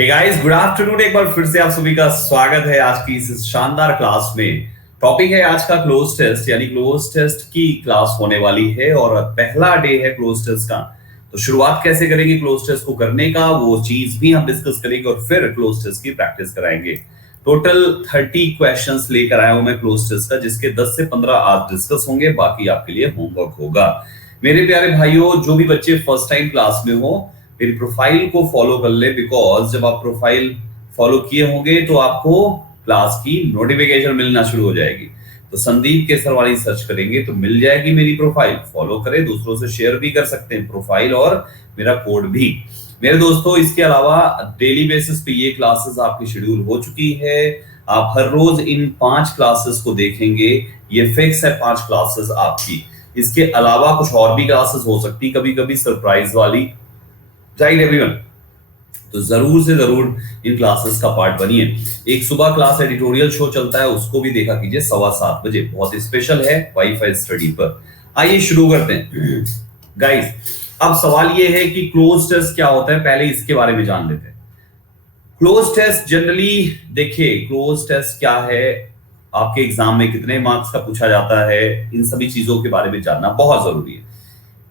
Hey guys, good afternoon. एक बार फिर से आप सभी का स्वागत है आज की इस शानदार क्लास में। टॉपिक है आज का क्लोज टेस्ट, यानी क्लोज टेस्ट की क्लास होने वाली है और पहला डे है क्लोज टेस्ट का। तो शुरुआत कैसे करेंगे क्लोज टेस्ट को करने का, वो चीज भी हम डिस्कस करेंगे और फिर क्लोज टेस्ट की प्रैक्टिस कराएंगे। टोटल 30 क्वेश्चंस लेकर आया हूं मैं क्लोज टेस्ट का, जिसके 10 से 15 आज डिस्कस होंगे, बाकी आपके लिए होमवर्क होगा। मेरे प्यारे भाइयों, जो भी बच्चे फर्स्ट टाइम क्लास में हो, मेरी प्रोफाइल को फॉलो कर ले, बिकॉज जब आप प्रोफाइल फॉलो किए होंगे तो आपको क्लास की नोटिफिकेशन मिलना शुरू हो जाएगी। तो संदीप केसरवानी सर्च करेंगे तो मिल जाएगी मेरी प्रोफाइल। फॉलो करें, दूसरों से शेयर भी कर सकते हैं प्रोफाइल और मेरा कोड भी। मेरे दोस्तों, इसके अलावा डेली बेसिस पे ये क्लासेस आपकी शेड्यूल हो चुकी है। आप हर रोज इन 5 क्लासेस को देखेंगे, ये फिक्स है 5 क्लासेस आपकी। इसके अलावा कुछ और भी क्लासेस हो सकती, कभी कभी सरप्राइज वाली, राइट एवरीवन। तो जरूर से जरूर इन क्लासेस का पार्ट बनिए। एक सुबह क्लास एडिटोरियल शो चलता है, उसको भी देखा कीजिए 7:15 बजे, बहुत स्पेशल है वाईफाई स्टडी पर। आइए शुरू करते हैं गाइस। अब सवाल ये है कि क्लोज टेस्ट क्या होता है, पहले इसके बारे में जान लेते हैं। क्लोज टेस्ट जनरली देखिए, क्लोज टेस्ट क्या है, आपके एग्जाम में कितने मार्क्स का पूछा जाता है, इन सभी चीजों के बारे में जानना बहुत जरूरी है।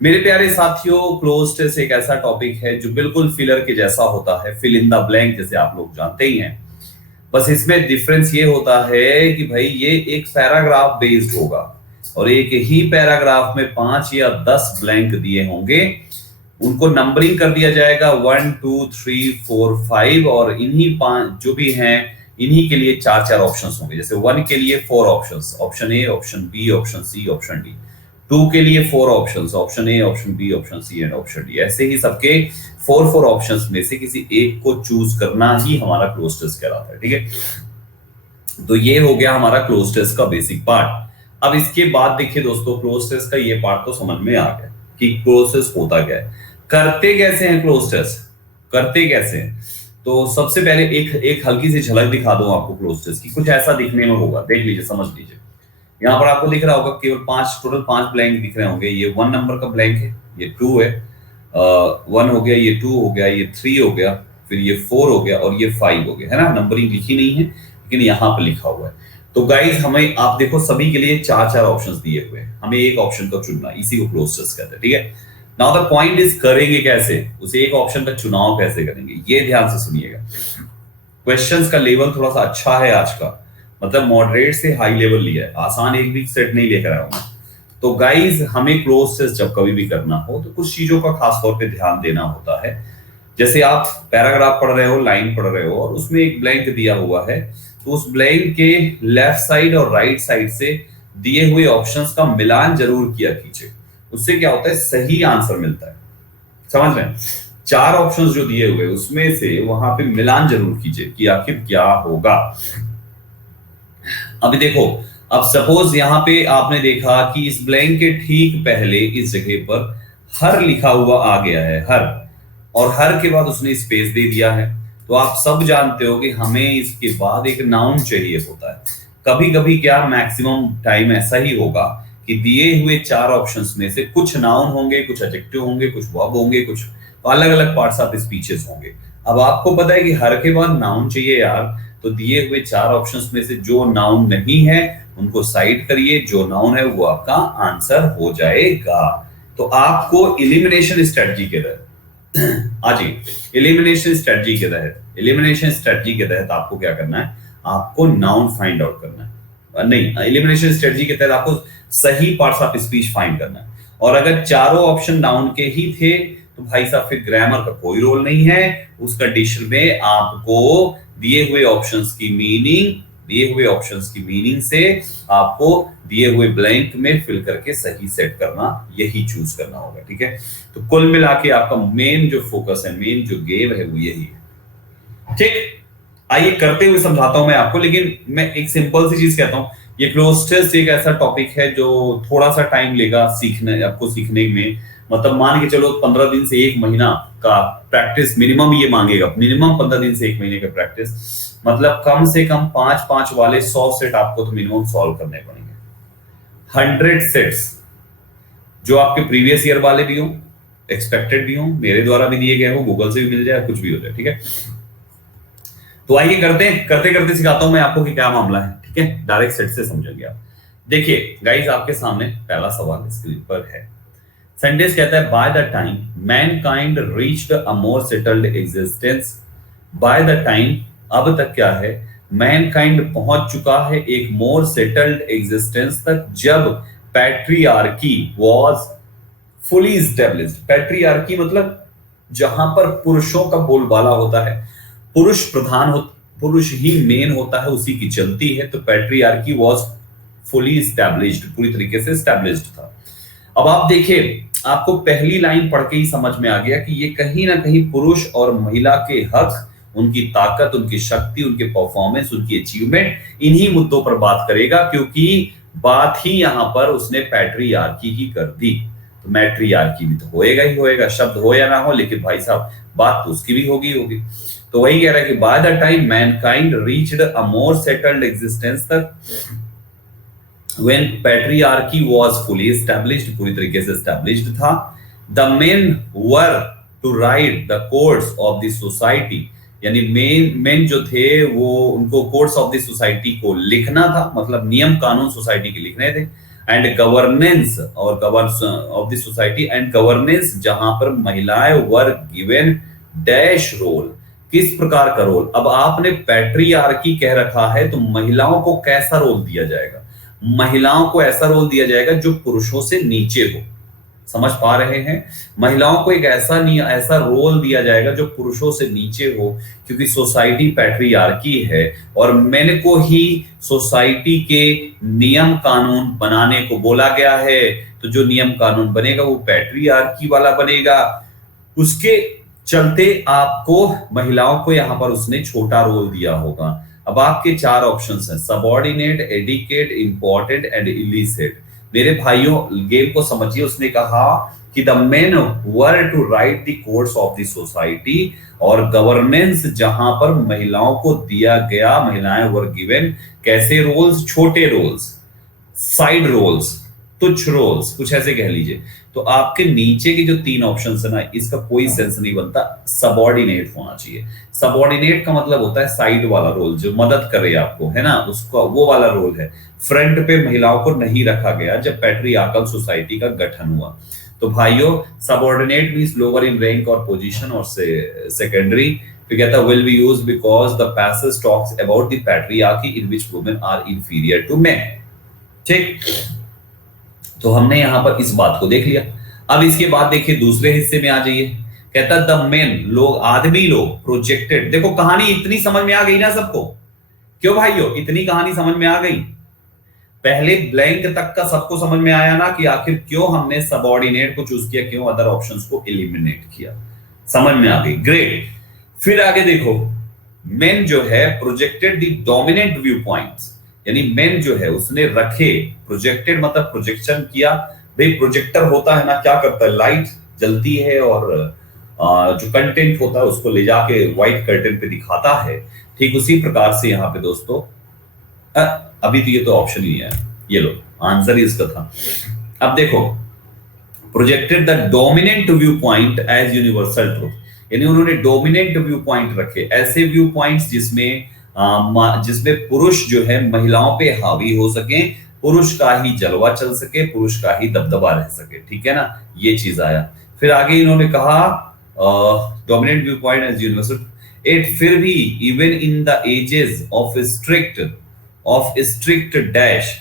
मेरे प्यारे साथियों, क्लोज टेस्ट एक ऐसा टॉपिक है जो बिल्कुल फिलर के जैसा होता है, फिल इन द ब्लैंक, जैसे आप लोग जानते ही हैं। बस इसमें डिफरेंस ये होता है कि भाई ये एक पैराग्राफ बेस्ड होगा और एक ही पैराग्राफ में 5 या 10 ब्लैंक दिए होंगे, उनको नंबरिंग कर दिया जाएगा 1 2 3 4 5, और इन्हीं 5 जो भी हैं इन्हीं के लिए 4 ऑप्शंस होंगे। जैसे 1 के लिए 4 options, option A, option B, option C, option D. 2 के लिए 4 options, option A, option B, option C and option D. ऐसे ही सबके 4 ऑप्शंस में से किसी एक को चूज करना ही हमारा क्लोज टेस्ट कहलाता है, ठीक है। तो ये हो गया हमारा क्लोज टेस्ट का बेसिक पार्ट। अब इसके बाद देखिए दोस्तों, क्लोज टेस्ट का ये पार्ट तो समझ में आ गया कि क्लोज टेस्ट होता क्या है, करते कैसे हैं क्लोज टेस्ट, करते कैसे हैं। तो सबसे पहले एक हल्की सी झलक दिखा दूं आपको क्लोज टेस्ट की। कुछ ऐसा दिखने में होगा, देख लीजिए, समझ लीजिए। यहाँ पर आपको दिख रहा होगा केवल टोटल 5 ब्लैंक दिख रहे होंगे। ये 1 नंबर का ब्लैंक है, ये 2 है, 1 हो गया, ये 2 हो गया, ये 3 हो गया, फिर ये 4 हो गया और ये 5 हो गया, है ना। नंबरिंग लिखी नहीं है लेकिन यहाँ पर लिखा हुआ है। तो गाइज हमें, आप देखो, सभी के लिए 4 ऑप्शंस दिए हुए हैं, हमें एक ऑप्शन का चुनना, इसी को क्लोज टेस्ट कहते हैं, ठीक है। नाउ द पॉइंट इज, करेंगे कैसे, उस एक ऑप्शन का चुनाव कैसे करेंगे, ये ध्यान से सुनिएगा। क्वेश्चंस का लेवल थोड़ा सा अच्छा है आज का, मतलब मॉडरेट से हाई लेवल लिया है, आसान एक भी सेट नहीं लेकर आया हूं। तो गाइज हमें क्लोज टेस्ट जब कभी भी करना हो तो कुछ चीजों का खास तौर पे ध्यान देना होता है। जैसे आप पैराग्राफ पढ़ रहे हो, लाइन पढ़ रहे हो और उसमें एक ब्लैंक दिया हुआ है, तो उस ब्लैंक के लेफ्ट साइड और राइट साइड से दिए हुए ऑप्शंस का मिलान जरूर किया कीजिए। उससे क्या होता है, सही आंसर मिलता है, समझ रहे हैं। 4 ऑप्शंस जो दिए हुए उसमें से वहां पे मिलान जरूर कीजिए कि आखिर क्या होगा। अभी देखो, अब सपोज यहां पे आपने देखा कि इस ब्लैंक के ठीक पहले इस जगह पर हर लिखा हुआ आ गया है, हर, और हर के बाद उसने स्पेस दे दिया है। तो आप सब जानते हो कि हमें इसके बाद एक नाउन चाहिए होता है। कभी कभी क्या, मैक्सिमम टाइम ऐसा ही होगा कि दिए हुए 4 ऑप्शंस में से कुछ नाउन होंगे, कुछ एडजेक्टिव होंगे, कुछ वर्ब होंगे, कुछ अलग अलग पार्ट्स ऑफ स्पीचेस होंगे। अब आपको पता है कि हर के बाद नाउन चाहिए यार, तो दिए हुए 4 ऑप्शंस में से जो नाउन नहीं है उनको साइड करिए, जो नाउन है वो आपका आंसर हो जाएगा। तो आपको एलिमिनेशन स्ट्रेटजी के तहत आज एलिमिनेशन स्ट्रेटजी के तहत आपको क्या करना है, आपको नाउन फाइंड आउट करना है। नहीं, एलिमिनेशन स्ट्रेटजी के तहत आपको सही पार्ट्स ऑफ स्पीच फाइंड करना है। और अगर चारों ऑप्शन नाउन के ही थे तो भाई साहब फिर ग्रामर का कोई रोल नहीं है। उस कंडीशन में आपको दिए हुए ऑप्शंस की मीनिंग से आपको दिए हुए ब्लैंक में फिल करके सही सेट करना, यही चूज करना होगा, ठीक है। तो कुल मिला के आपका मेन जो फोकस है, मेन जो गेम है वो यही है, ठीक। आइए करते हुए समझाता हूं मैं आपको, लेकिन मैं एक सिंपल सी चीज कहता हूं, ये क्लोज टेस्ट एक ऐसा टॉपिक है जो थोड़ा सा टाइम लेगा आपको सीखने में। मतलब मान के चलो 15 दिन से 1 महीना का प्रैक्टिस मिनिमम ये मांगेगा, मिनिमम 15 दिन से 1 महीने का प्रैक्टिस, मतलब कम से कम 5 वाले 100 सेट आपको तो मिनिमम सॉल्व करने पड़ेंगे। 100 सेट्स जो आपके प्रीवियस ईयर वाले भी हो, एक्सपेक्टेड भी हो, मेरे द्वारा भी दिए गए हो, गूगल से भी मिल जाए, कुछ भी हो जाए, ठीक है। तो आइए करते करते सिखाता हूं मैं आपको कि क्या मामला है, ठीक है। डायरेक्ट सेट से समझेंगे आप। देखिए गाइस, आपके सामने पहला सवाल स्क्रीन पर है। सेंटेंस कहता है by the time Mankind reached a more settled existence. By the time, अब तक क्या है, मैनकाइंड पहुंच चुका है एक मोर सेटल्ड एग्जिस्टेंस तक, जब patriarchy was fully established. Patriarchy मतलब जहां पर पुरुषों का बोलबाला होता है, पुरुष प्रधान हो, पुरुष ही मेन होता है, उसी की चलती है। तो पैट्रियार्की वाज फुली एस्टेब्लिश्ड, पूरी तरीके से एस्टेब्लिश्ड था। अब आप देखिए, आपको पहली लाइन पढ़ के ही समझ में आ गया कि ये कहीं ना कहीं पुरुष और महिला के हक, उनकी ताकत, उनकी शक्ति, उनके परफॉर्मेंस, उनकी अचीवमेंट, इन्हीं मुद्दों पर बात करेगा, क्योंकि बात ही यहां पर उसने पैट्रियार्की की कर दी। तो मैट्रियार्की भी तो होएगा ही होएगा, शब्द हो या ना हो, लेकिन भाई साहब बात तो उसकी भी होगी। तो वही कह रहा है कि by the time Mankind reached a more settled existence तक, when patriarchy was fully established, पूरी तरीके से established था, the men were to write the codes of the society, यानी मेन जो थे वो, उनको कोड्स ऑफ द सोसाइटी को लिखना था, मतलब नियम कानून सोसाइटी के लिखने थे। एंड गवर्नेंस और governance of the society and governance, जहां पर महिलाएं वर गिवन डैश रोल, किस प्रकार का रोल। अब आपने पैट्रियार्की कह रखा है, तो महिलाओं को कैसा रोल दिया जाएगा? महिलाओं को ऐसा रोल दिया जाएगा जो पुरुषों से नीचे हो। समझ पा रहे हैं? महिलाओं को एक ऐसा रोल दिया जाएगा जो पुरुषों से नीचे हो, क्योंकि सोसाइटी पैट्रियार्की है और मेन को ही सोसाइटी के नियम कानून बनाने को बोला गया है। तो जो नियम कानून बनेगा वो पैट्रियार्की वाला बनेगा। उसके चलते आपको महिलाओं को यहां पर उसने छोटा रोल दिया होगा। अब आपके चार ऑप्शंस हैं, subordinate, adequate, important and illicit. मेरे भाइयों, गेम को समझिए। उसने कहा कि the men were to write the codes of the society, और गवर्नेंस जहां पर महिलाओं को दिया गया, महिलाएं वर गिवन कैसे रोल्स, छोटे रोल्स, साइड रोल्स, तुच्छ रोल्स, कुछ ऐसे कह लीजिए। तो आपके नीचे के जो तीन ऑप्शन है ना, इसका कोई सेंस नहीं बनता, सबऑर्डिनेट होना चाहिए। सबऑर्डिनेट का मतलब होता है साइड वाला रोल, जो मदद करे आपको, है ना, उसका वो वाला रोल है। फ्रंट पे महिलाओं को नहीं रखा गया जब पैट्रियार्कल सोसाइटी का गठन हुआ। तो भाइयों, subordinate means lower in rank और पोजीशन, और सेकेंडरी फिर कहता है will be used because the passage talks about the patriarchy in which women are inferior to men. ठीक, तो हमने यहां पर इस बात को देख लिया। अब इसके बाद देखिए दूसरे हिस्से में आ जाइए। कहता है द मेन, लोग, आदमी लोग, प्रोजेक्टेड। देखो कहानी इतनी समझ में आ गई ना सबको? क्यों भाइयों, इतनी कहानी समझ में आ गई? पहले ब्लैंक तक का सबको समझ में आया ना कि आखिर क्यों हमने सबऑर्डिनेट को चूज किया, क्यों अदर ऑप्शंस को एलिमिनेट किया? समझ में आ गई, ग्रेट। फिर आगे देखो, मेन जो है projected the dominant view points, यानी मेन जो है उसने रखे, प्रोजेक्टेड मतलब प्रोजेक्शन किया। भाई प्रोजेक्टर होता है ना, क्या करता है, लाइट जलती है और जो कंटेंट होता है उसको ले जाके व्हाइट कर्टन पे दिखाता है। ठीक उसी प्रकार से यहाँ पे दोस्तों, अभी तो ये तो ऑप्शन ही है, ये लो आंसर ही इसका था। अब देखो, projected the dominant view point as universal truth, यानी उन्होंने डोमिनेंट व्यू पॉइंट रखे, ऐसे व्यू पॉइंट्स जिसमें पुरुष जो है महिलाओं पे हावी हो सके, पुरुष का ही जलवा चल सके, पुरुष का ही दबदबा रह सके। ठीक है ना, ये चीज आया। फिर आगे इन्होंने कहा dominant view point as universal it, फिर भी even in the ages of strict dash,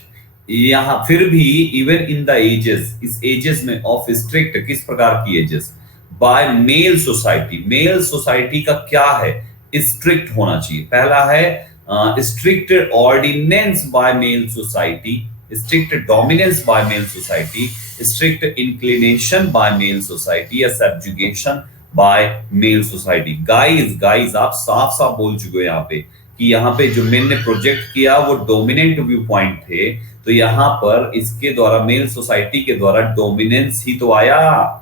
यहां फिर भी इवन इन द एजेस, इस एजेस में ऑफ स्ट्रिक्ट, किस प्रकार की ages, by male society. Male society का क्या है, स्ट्रिक्ट होना चाहिए। पहला है strict ordinance by male society, strict dominance by male society, strict inclination by male society, या subjugation by male society. Guys आप साफ साफ बोल चुके हो यहाँ पे कि यहाँ पे जो मेन ने प्रोजेक्ट किया वो डोमिनेंट व्यू पॉइंट थे, तो यहाँ पर इसके द्वारा मेल सोसाइटी के द्वारा डोमिनेंस ही तो आया।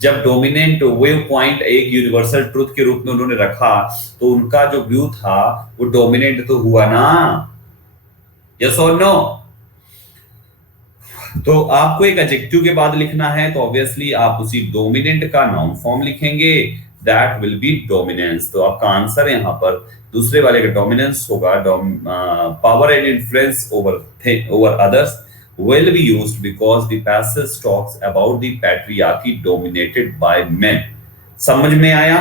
जब डोमिनेंट व्यू पॉइंट एक यूनिवर्सल ट्रुथ के रूप में उन्होंने रखा, तो उनका जो व्यू था वो डोमिनेंट तो हुआ ना, यस और नो? तो आपको एक एडजेक्टिव के बाद लिखना है, तो ऑब्वियसली आप उसी डोमिनेंट का नाउन फॉर्म लिखेंगे। That will B dominance. तो आपका आंसर यहाँ पर दूसरे वाले का डोमिनेंस होगा। Power and influence over others will be used because the passage talks about the patriarchy dominated by men। समझ में आया?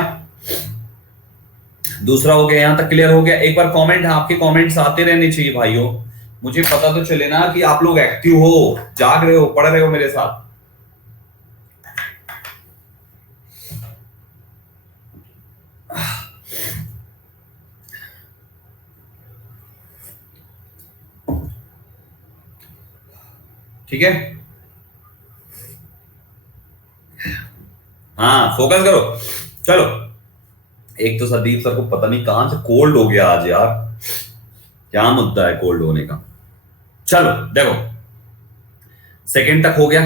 दूसरा हो गया, यहां तक क्लियर हो गया। एक बार कमेंट, आपके कमेंट्स आते रहने चाहिए भाइयों, मुझे पता तो चले ना कि आप लोग एक्टिव हो, जाग रहे हो, पढ़ रहे हो मेरे साथ। ठीक है, हाँ फोकस करो। चलो, एक तो संदीप सर को पता नहीं कहां से कोल्ड हो गया आज यार, क्या मुद्दा है कोल्ड होने का। चलो देखो, सेकंड तक हो गया,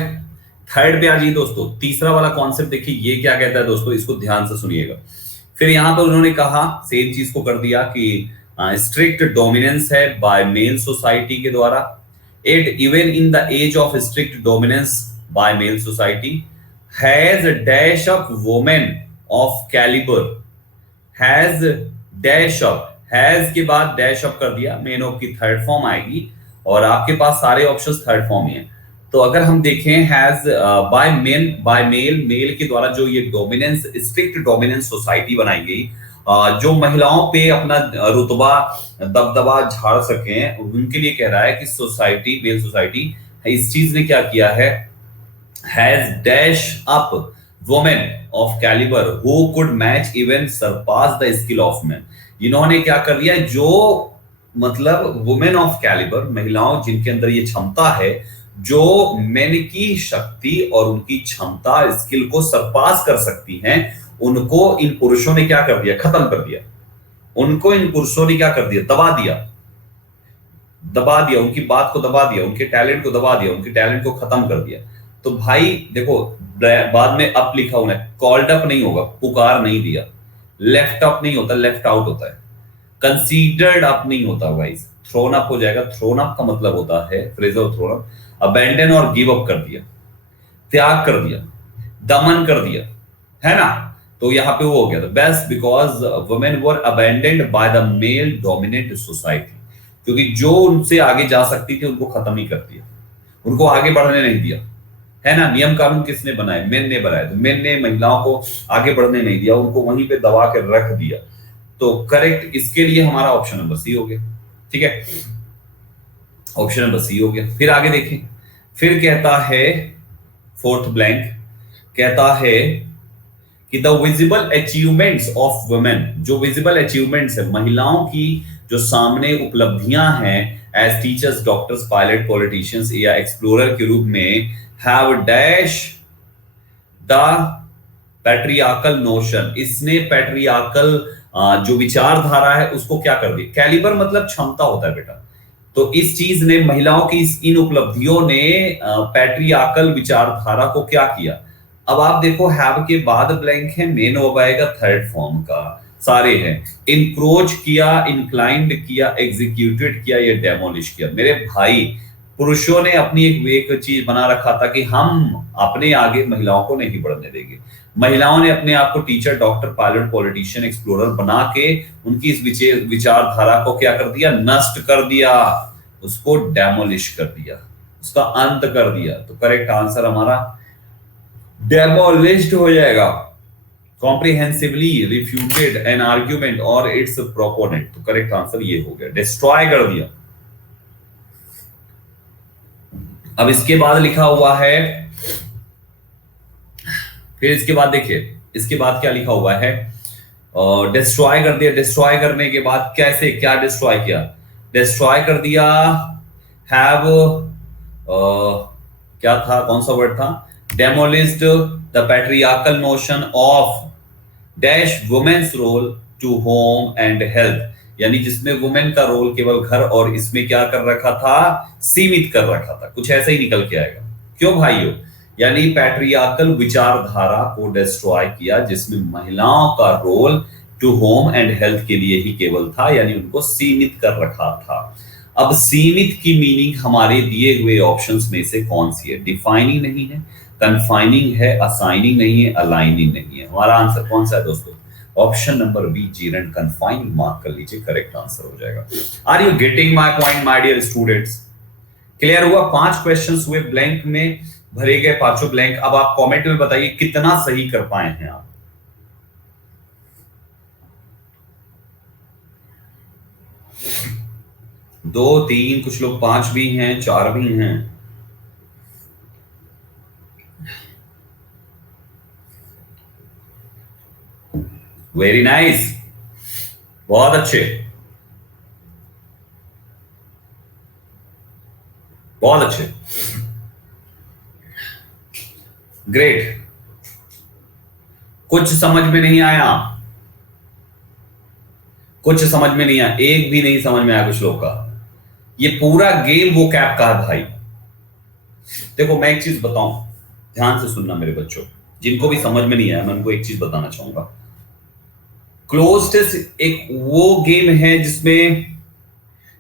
थर्ड पे आ जाइए दोस्तों। तीसरा वाला कॉन्सेप्ट देखिए ये क्या कहता है दोस्तों, इसको ध्यान से सुनिएगा। फिर यहां पर उन्होंने कहा, सेम चीज को कर दिया कि स्ट्रिक्ट डोमिनेंस है बाय मेल सोसाइटी के द्वारा। It even in the age of strict dominance by male society has a dash of women of caliber, has dash of, has के बाद dash of कर दिया, मेन ऑफ की third form आएगी और आपके पास सारे ऑप्शंस थर्ड फॉर्म ही हैं। तो अगर हम देखें has by men by male, male के द्वारा जो ये डोमिनेंस, स्ट्रिक्ट डोमिनेंस सोसाइटी बनाई गई, जो महिलाओं पे अपना रुतबा दबदबा झाड़ सकें, उनके लिए कह रहा है कि सोसाइटी, मेल सोसाइटी, इस चीज ने क्या किया है, has dash up women of calibre who could match even surpass the skill of man. इन्होंने क्या कर दिया, जो मतलब वुमेन ऑफ कैलिबर, महिलाओं जिनके अंदर ये क्षमता है, जो मेन की शक्ति और उनकी क्षमता, स्किल को सरपास कर सकती हैं, उनको इन पुरुषों ने क्या कर दिया, खत्म कर दिया। उनको इन पुरुषों ने क्या कर दिया, दबा दिया, दबा दिया, उनकी बात को दबा दिया, उनके टैलेंट को दबा दिया, उनके टैलेंट को खत्म कर दिया। तो भाई देखो, बाद में अप लिखा हुआ है, कॉल्ड अप नहीं होगा, पुकार नहीं दिया। लेफ्ट अप नहीं होता, लेफ्ट आउट होता है। कंसीडर्ड अप नहीं होता गाइस, थ्रोन अप हो जाएगा। थ्रोन अप का मतलब होता है, फ्रेजल थ्रोन अप, अबैंडन और गिव अप कर दिया, त्याग कर दिया, दमन कर दिया, है ना। तो यहाँ पे वो हो गया था, best because women were abandoned by the male dominate society, क्योंकि जो उनसे आगे जा सकती थी उनको खत्म ही कर दिया, उनको आगे बढ़ने नहीं दिया, है ना। नियम कानून किसने बनाए, मेन ने बनाए, तो मेन ने महिलाओं को आगे बढ़ने नहीं दिया, उनको वहीं पे दबा के रख दिया। तो करेक्ट इसके लिए हमारा ऑप्शन नंबर सी हो गया। ठीक है, ऑप्शन नंबर सी हो गया। फिर आगे देखें, फिर कहता है फोर्थ ब्लैंक, कहता है कि the visible achievements of women, जो विजिबल अचीवमेंट्स है महिलाओं की, जो सामने उपलब्धियां हैं as teachers, doctors, pilot, politicians या एक्सप्लोरर के रूप में, have dash the patriarchal notion, इसने पैट्रियार्कल जो विचारधारा है उसको क्या कर दी। कैलिबर मतलब क्षमता होता है बेटा। तो इस चीज ने, महिलाओं की इन उपलब्धियों ने पैट्रियार्कल विचारधारा को क्या किया। अब आप देखो, हैव के बाद ब्लैंक है, मेन हो पाएगा थर्ड फॉर्म का, सारे हैं। इंक्रोच किया, इंक्लाइंड किया, एग्जीक्यूटेड किया, ये डेमोलिश किया। मेरे भाई, पुरुषों ने अपनी एक चीज बना रखा था कि हम अपने आगे महिलाओं को नहीं बढ़ने देंगे। महिलाओं ने अपने आप को teacher, doctor, pilot, politician, explorer बना के उनकी इस विचारधारा को क्या कर दिया, नष्ट कर दिया, उसको डेमोलिश कर दिया, उसका अंत कर दिया। तो करेक्ट आंसर हमारा डेमोलिश्ड हो जाएगा। कॉम्प्रिहेंसिवली रिफ्यूटेड एन आर्ग्यूमेंट और इट्स प्रोपोनेंट। तो करेक्ट आंसर ये हो गया, डिस्ट्रॉय कर दिया। अब इसके बाद लिखा हुआ है, फिर इसके बाद देखिए, इसके बाद क्या लिखा हुआ है, डिस्ट्रॉय कर दिया। डिस्ट्रॉय करने के बाद कैसे, क्या डिस्ट्रॉय किया, डिस्ट्रॉय कर दिया। हैव क्या था, कौन सा वर्ड था, demolished the patriarchal notion of dash women's role to home and health, यानी जिसमें वुमेन का रोल केवल घर और इसमें क्या कर रखा था, सीमित कर रखा था। कुछ ऐसा ही निकल के आएगा। क्यों भाइयों, यानी पैट्रियार्कल विचारधारा को डिस्ट्रॉय किया, जिसमें महिलाओं का role to home and health के लिए ही केवल था, यानी उनको सीमित कर रखा था। अब सीमित की मीनिंग हमारे दिए हुए ऑप्शंस में से कौन सी है, डिफाइनिंग नहीं है, कन्फाइनिंग है, असाइनिंग नहीं है, अलाइनिंग नहीं है। हमारा आंसर कौन सा है दोस्तों, ऑप्शन नंबर बी जीरेंट कन्फाइंड मार्क कर लीजिए, करेक्ट आंसर हो जाएगा। Are you getting my point my dear students? Clear हुआ? 5 क्वेश्चंस हुए, ब्लैंक में भरे गए पांचों ब्लैंक। अब आप कमेंट में बताइए कितना सही कर पाए हैं आप। दो, तीन, कुछ लोग 5 भी हैं, 4 भी हैं। वेरी नाइस, बहुत अच्छे, बहुत अच्छे, ग्रेट। कुछ समझ में नहीं आया, कुछ समझ में नहीं आया, एक भी नहीं समझ में आया कुछ लोग का। ये पूरा गेम वो कैप का है भाई। देखो मैं एक चीज बताऊं, ध्यान से सुनना मेरे बच्चों, जिनको भी समझ में नहीं आया मैं उनको एक चीज बताना चाहूंगा। क्लोज टेस्ट एक वो गेम है जिसमें,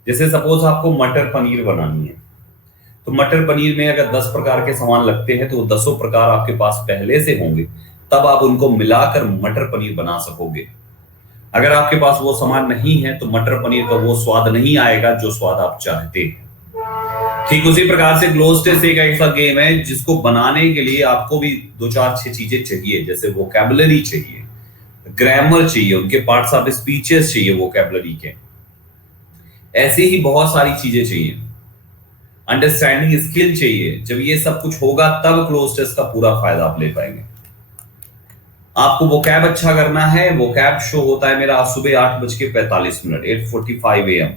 जैसे सपोज आपको मटर पनीर बनानी है, तो मटर पनीर में अगर 10 प्रकार के सामान लगते हैं तो वो 10 प्रकार आपके पास पहले से होंगे, तब आप उनको मिलाकर मटर पनीर बना सकोगे। अगर आपके पास वो सामान नहीं है तो मटर पनीर का वो स्वाद नहीं आएगा जो स्वाद आप चाहते हैं। ठीक उसी प्रकार से क्लोज टेस्ट एक ऐसा गेम है जिसको बनाने के लिए आपको भी 2 4 6 चीजें चाहिए, जैसे वोकैबुलरी चाहिए, ग्रामर चाहिए, उनके पार्ट्स ऑफ स्पीचेस चाहिए वोकैबुलरी के, ऐसी ही बहुत सारी चीजें चाहिए, अंडरस्टैंडिंग स्किल चाहिए। जब ये सब कुछ होगा तब क्लोज टेस्ट का पूरा फायदा आप ले पाएंगे। आपको वोकैब अच्छा करना है, वोकैब शो होता है मेरा सुबह 8:45, 8:45 AM।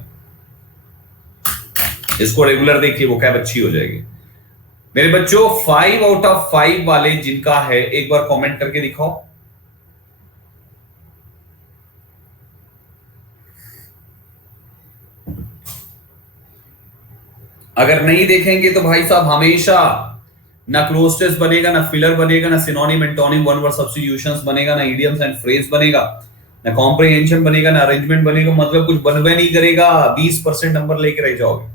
इसको रेगुलर देखिए, वोकैब अच्छी हो जाएगी मेरे बच्चों। 5 आउट ऑफ 5 वाले जिनका है एक बार कमेंट करके दिखाओ। अगर नहीं देखेंगे तो भाई साहब हमेशा ना क्लोज टेस्ट बनेगा, ना फिलर बनेगा, ना synonym antonym one word substitutions बनेगा, ना इडियम्स एंड फ्रेज बनेगा, ना कॉम्प्रिहेंशन बनेगा, ना अरेंजमेंट बनेगा, मतलब कुछ बनवे नहीं करेगा। 20% नंबर लेके रह जाओगे।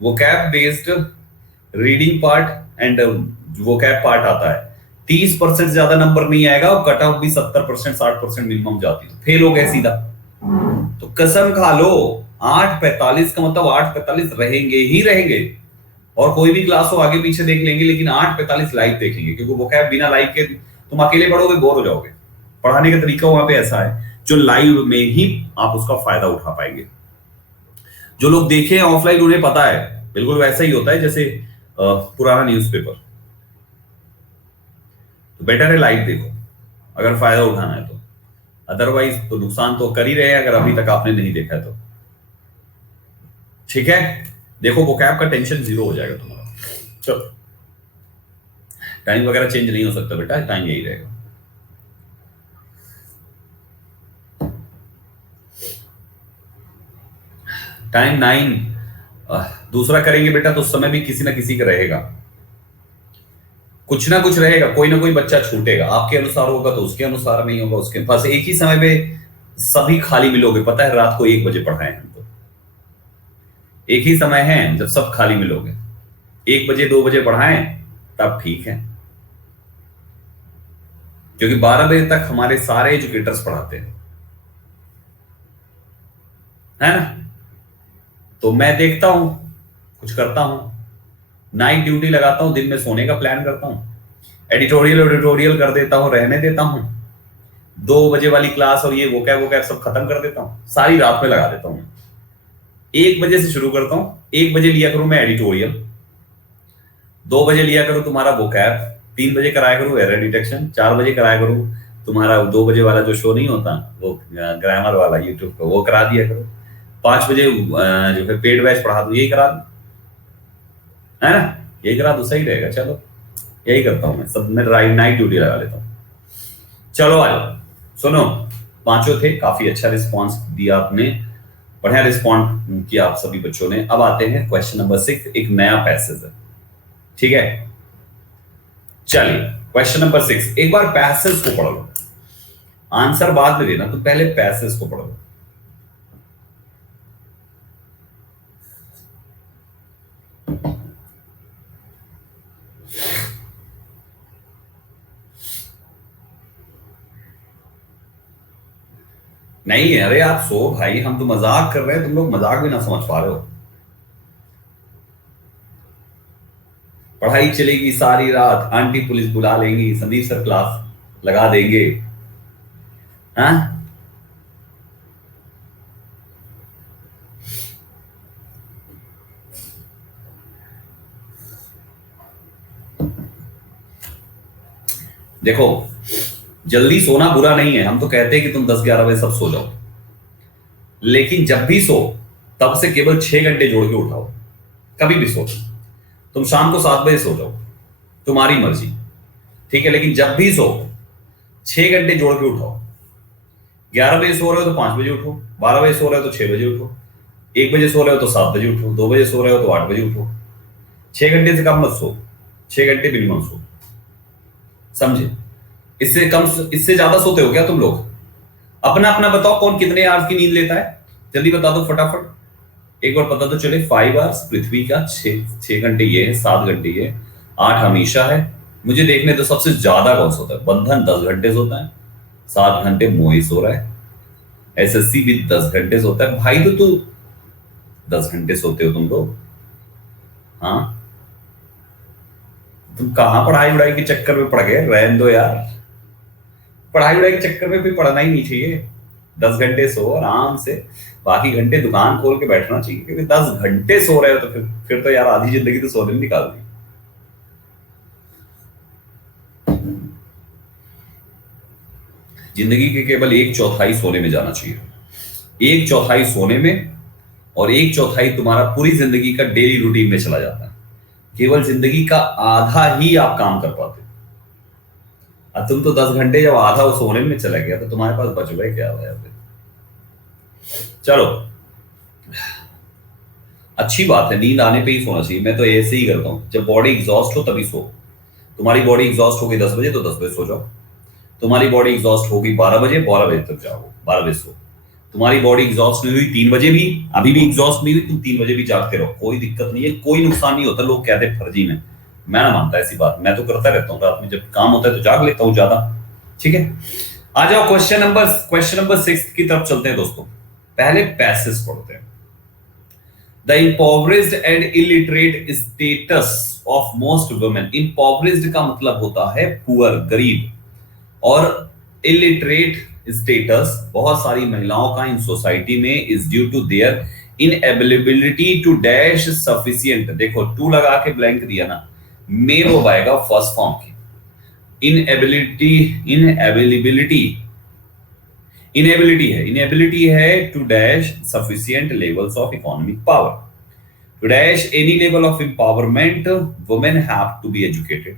Vocab based reading part and vocab part आता है, 30% से ज्यादा नंबर नहीं आएगा और कट ऑफ भी 70% 60% मिनिमम जाती है, फेल हो गए सीधा। तो कसम खा लो, 8:45 का मतलब 8:45 रहेंगे ही रहेंगे, और कोई भी क्लास हो आगे पीछे देख लेंगे, लेकिन 8:45 लाइव देखेंगे, क्योंकि वो क्या बिना लाइव के तुम अकेले पढ़ोगे बोर हो जाओगे। पढ़ाने का तरीका वहां पे ऐसा है जो लाइव में ही आप उसका फायदा उठा पाएंगे। जो लोग देखे ऑफलाइन उन्हें पता है, बिल्कुल वैसा ही होता है जैसे पुराना न्यूज़पेपर। तो बेटर है लाइव देखो अगर फायदा उठाना है तो, अदरवाइज तो नुकसान तो कर ही रहे हैं अगर अभी तक आपने नहीं देखा है तो। ठीक है, देखो वोकैब का टेंशन जीरो हो जाएगा तुम्हारा। चलो, टाइम वगैरह चेंज नहीं हो सकता बेटा, टाइम यही रहेगा। टाइम 9 दूसरा करेंगे बेटा तो उस समय भी किसी ना किसी का रहेगा, कुछ ना कुछ रहेगा, कोई ना कोई बच्चा छूटेगा, आपके अनुसार होगा तो उसके अनुसार नहीं होगा, उसके पास एक ही समय पे सभी खाली मिलोगे। पता है रात को 1 बजे पढ़ाए हम तो, एक ही समय है जब सब खाली मिलोगे, 1 बजे 2 बजे पढ़ाएं तब ठीक है, क्योंकि 12 बजे तक हमारे सारे एजुकेटर्स पढ़ाते हैं, है ना। तो मैं देखता हूं, कुछ करता हूं, नाइट ड्यूटी लगाता हूं, दिन में सोने का प्लान करता हूं, एडिटोरियल एडिटोरियल कर देता हूं, रहने देता हूं, 2 बजे वाली क्लास और ये वो क्या सब खत्म कर देता हूं, सारी रात में लगा देता हूं। 1 बजे से शुरू करता हूं, 1 बजे लिया करूं मैं एडिटोरियल, 2 बजे लिया करूं तुम्हारा वोकैब, 3 बजे कराया करूं एरर डिटेक्शन, 4 बजे कराया करूं तुम्हारा 2 बजे वाला जो शो नहीं होता वो ग्रामर वाला यूट्यूब का, वो करा दिया करो, 5 बजे जो है पेड बैच पढ़ा दो, यही करा दो, है ना, यही करा दो, सही रहेगा। चलो यही करता हूं मैं, सब मैं नाइट ड्यूटी लगा लेता हूं। चलो आज सुनो, पांचों थे, काफी अच्छा रिस्पॉन्स दिया आपने, बढ़िया रिस्पॉन्ड किया आप सभी बच्चों ने। अब आते हैं क्वेश्चन नंबर 6, एक नया पैसेज है, ठीक है। चलिए क्वेश्चन नंबर 6, एक बार पैसेज को पढ़ लो, आंसर बाद में देना, तो पहले पैसेज को पढ़ लो। नहीं है, अरे आप सो भाई, हम तो मजाक कर रहे हैं, तुम लोग मजाक भी ना समझ पा रहे हो। पढ़ाई चलेगी सारी रात, आंटी पुलिस बुला लेंगी, संदीप सर क्लास लगा देंगे। हाँ, देखो, जल्दी सोना बुरा नहीं है, हम तो कहते हैं कि तुम 10-11 बजे सब सो जाओ, लेकिन जब भी सो तब से केवल 6 घंटे जोड़ के उठाओ। कभी भी सो, तुम शाम को 7 बजे सो जाओ, तुम्हारी मर्जी, ठीक है, लेकिन जब भी सो 6 घंटे जोड़ के उठाओ। 11 बजे सो रहे हो तो 5 बजे उठो, 12 बजे सो रहे हो तो 6 बजे उठो, 1 बजे सो रहे हो तो 7 बजे उठो, 2 बजे सो रहे हो तो 8 बजे उठो। 6 घंटे से कम मत सो, 6 घंटे मिनिमम सो, समझे? इससे कम, इससे ज्यादा सोते हो क्या तुम लोग? अपना अपना बताओ, कौन कितने आवर्स की नींद लेता है, जल्दी बता दो फटाफट। एक बार पता तो चले। 5 आवर्स पृथ्वी का, 6 6 घंटे ये है, 7 घंटे ये, 8 हमेशा है। मुझे देखने तो सबसे ज्यादा कौन सोता है? बंधन 10 घंटे सोता है, 7 घंटे मोहित सो रहा है, एसएससी भी 10 घंटे सोता है। भाई तो तू 10 घंटे सोते हो तुम लोग? हाँ, तुम कहाँ पढ़ाई वढ़ाई के चक्कर में पड़ गए? रहने दो यार, पढ़ाई वढ़ाई के चक्कर में भी पढ़ना ही नहीं चाहिए। 10 घंटे सो आराम से, बाकी घंटे दुकान खोल के बैठना चाहिए, क्योंकि 10 घंटे सो रहे हो तो फिर तो यार आधी जिंदगी तो सोने में निकाल दी। जिंदगी के केवल 1/4 सोने में जाना चाहिए, 1/4 सोने में, और 1/4 तुम्हारा पूरी जिंदगी का डेली रूटीन में चला जाता है। केवल जिंदगी का आधा ही आप काम कर पाते हो। अब तुम तो 10 घंटे जब आधा वो सोने में चला गया तो तुम्हारे पास बच गए क्या हुआ फिर? चलो, अच्छी बात है, नींद आने पे ही सोना चाहिए। मैं तो ऐसे ही करता हूँ, जब बॉडी एग्जॉस्ट हो तभी सो। तुम्हारी बॉडी एग्जॉस्ट हो गई 10 बजे तो 10 बजे सो जाओ। तुम्हारी बॉडी एग्जॉस्ट होगी 12 बजे, 12 बजे तक जाओ, 12 बजे सो। तुम्हारी बॉडी एग्जॉस्ट नहीं हुई 3 बजे भी, अभी भी एग्जॉस्ट नहीं हुई, तुम 3 बजे भी जागते रहो, कोई दिक्कत नहीं है, कोई नुकसान नहीं होता। लोग कहते हैं फर्जी में, मैं ना मानता ऐसी बात, मैं तो करता रहता हूँ, रात में जब काम होता है तो जाग लेता हूँ ज्यादा। ठीक है, आ जाओ क्वेश्चन नंबर 6 की तरफ चलते हैं दोस्तों। पहले पैसेज पढ़ते हैं। The impoverished and illiterate status of most women. Impoverished का मतलब होता है पुअर, गरीब, और illiterate status बहुत सारी महिलाओं का इन सोसाइटी में is due to their inability to dash sufficient। देखो टू लगा के ब्लैंक दिया ना, मेल हो पाएगा फर्स्ट फॉर्म की। इनएबिलिटी है to dash sufficient levels of economic power. To dash any level of empowerment, women have to be educated,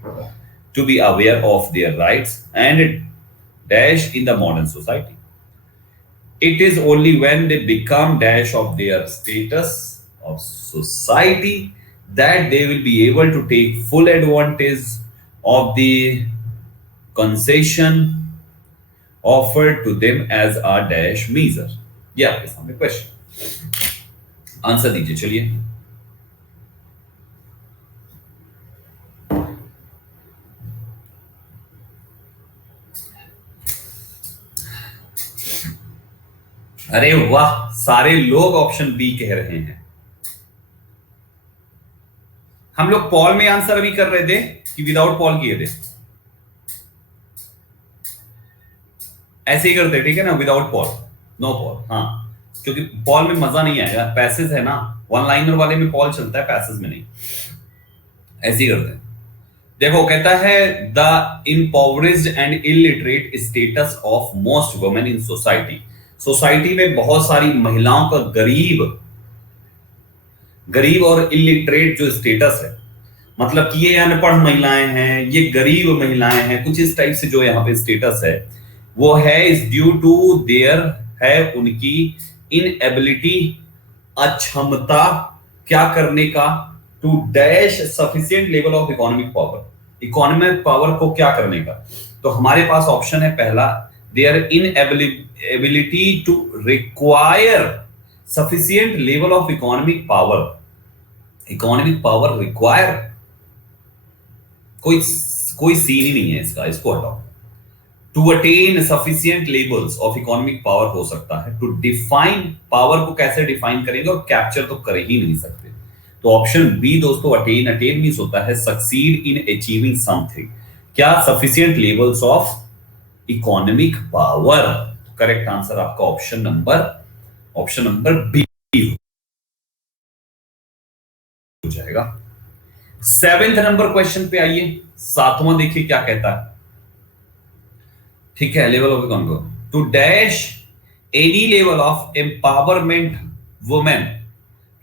to be aware of their rights, and dash in the modern society. It is only when they become dash of their status of society that they will be able to take full advantage of the concession offered to them as a dash measure। ये आपके सामने question, answer दीजिए चलिए। अरे वाह, सारे लोग option B कह रहे हैं। हम लोग पॉल में आंसर अभी कर रहे थे कि विदाउट पॉल किए थे? ऐसे ही करते, ठीक है ना, विदाउट पॉल, नो पॉल। हाँ, क्योंकि पॉल में मजा नहीं आएगा, पैसेज है ना, वन लाइनर वाले में पॉल चलता है, पैसेज में नहीं। ऐसे ही करते हैं। देखो कहता है the impoverished and illiterate status of most women in society. Society में बहुत सारी महिलाओं का गरीब और इलिटरेट जो स्टेटस है, मतलब कि ये अनपढ़ महिलाएं हैं, ये गरीब महिलाएं हैं, कुछ इस टाइप से जो यहाँ पे स्टेटस है वो है इज ड्यू टू देयर, है उनकी इनएबिलिटी, अक्षमता क्या करने का, to dash sufficient level of economic power, economic power को क्या करने का। तो हमारे पास ऑप्शन है पहला, their inability to require sufficient level of economic power. Economic power require, कोई सीन ही नहीं है इसका, इसको हटाओ। To attain sufficient levels of economic power हो सकता है। टू डिफाइन पावर को कैसे डिफाइन करेंगे, और कैप्चर तो कर ही नहीं सकते। तो ऑप्शन बी दोस्तों, अटेन। अटेन मींस होता है सक्सीड इन अचीविंग समथिंग। क्या? Sufficient levels of economic power. Correct answer आपका ऑप्शन नंबर बी हो जाएगा। सेवेंथ नंबर क्वेश्चन पे आइए। सातवां देखिए क्या कहता है। ठीक है, level of economy to dash any level of empowerment women.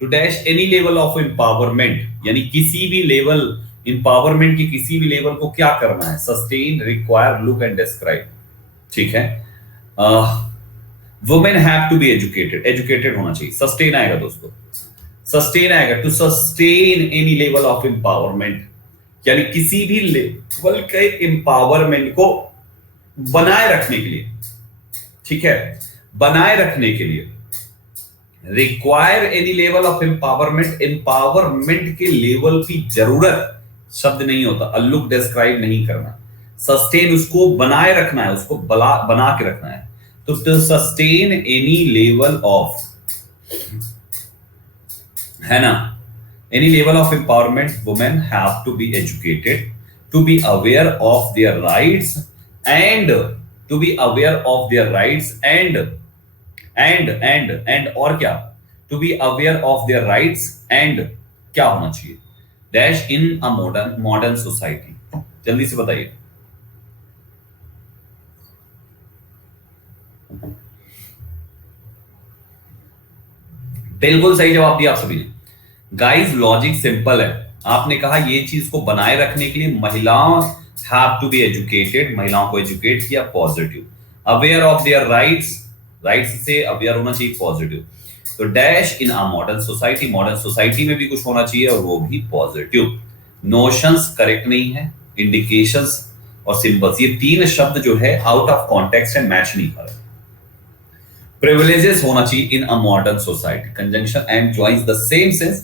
To dash any level of empowerment यानी किसी भी लेवल, एम्पावरमेंट की किसी भी लेवल को क्या करना है? Sustain, require, look and describe. ठीक है, women have to be educated. Educated होना चाहिए। सस्टेन आएगा दोस्तों, सस्टेन आएगा। To sustain any level of empowerment यानी किसी भी लेवल के एम्पावरमेंट को बनाए रखने के लिए। ठीक है, बनाए रखने के लिए। Require any level of empowerment, empowerment के लेवल की जरूरत शब्द नहीं होता। अल्लुक डिस्क्राइब नहीं करना। सस्टेन उसको बनाए रखना है, उसको बना के रखना है। तो to sustain any level of, है ना, any level of empowerment women have to be educated, to be aware of their rights and to be aware of their rights and और क्या? To be aware of their rights and क्या होना चाहिए? Dash in a modern modern society. जल्दी से बताइए। बिल्कुल सही जवाब दिया आप सभी ने। गाइस लॉजिक सिंपल है। आपने कहा ये चीज को बनाए रखने के लिए महिलाओं हैव टू बी एजुकेटेड, महिलाओं को एजुकेट किया, positive. Aware of their rights, rights से अवेयर होना चाहिए, पॉजिटिव। तो dash in a modern society, modern society में भी कुछ होना चाहिए और वो भी पॉजिटिव। नोशंस करेक्ट नहीं है, इंडिकेशंस और सिंबल्स, ये तीन शब्द जो है आउट ऑफ कॉन्टेक्स्ट है, मैच नहीं कर रहे। Privileges होना चाहिए in a modern society. Conjunction and joins the same sense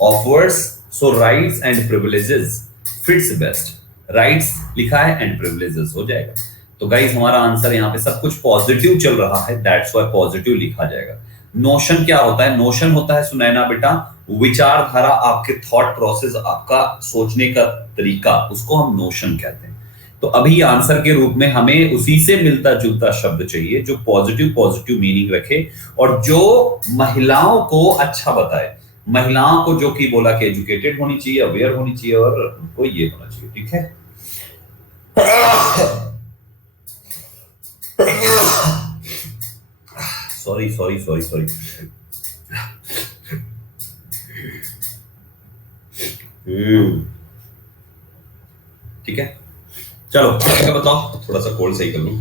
of words. So rights and privileges fits best. Rights लिखा है and privileges हो जाएगा। तो गाइस हमारा आंसर यहाँ पे सब कुछ पॉजिटिव चल रहा है, दैट्स व्हाई पॉजिटिव लिखा जाएगा। नोशन क्या होता है? नोशन होता है सुनैना बेटा, विचारधारा, आपके थॉट प्रोसेस, आपका सोचने का तरीका, उसको हम नोशन कहते हैं। तो अभी आंसर के रूप में हमें उसी से मिलता जुलता शब्द चाहिए जो पॉजिटिव पॉजिटिव मीनिंग रखे और जो महिलाओं को अच्छा बताए। महिलाओं को जो कि बोला कि एजुकेटेड होनी चाहिए, अवेयर होनी चाहिए और उनको ये होना चाहिए। ठीक है, सॉरी सॉरी सॉरी सॉरी। ठीक है, चलो आगे का बताओ, थोड़ा सा कोल्ड सही कर लूं।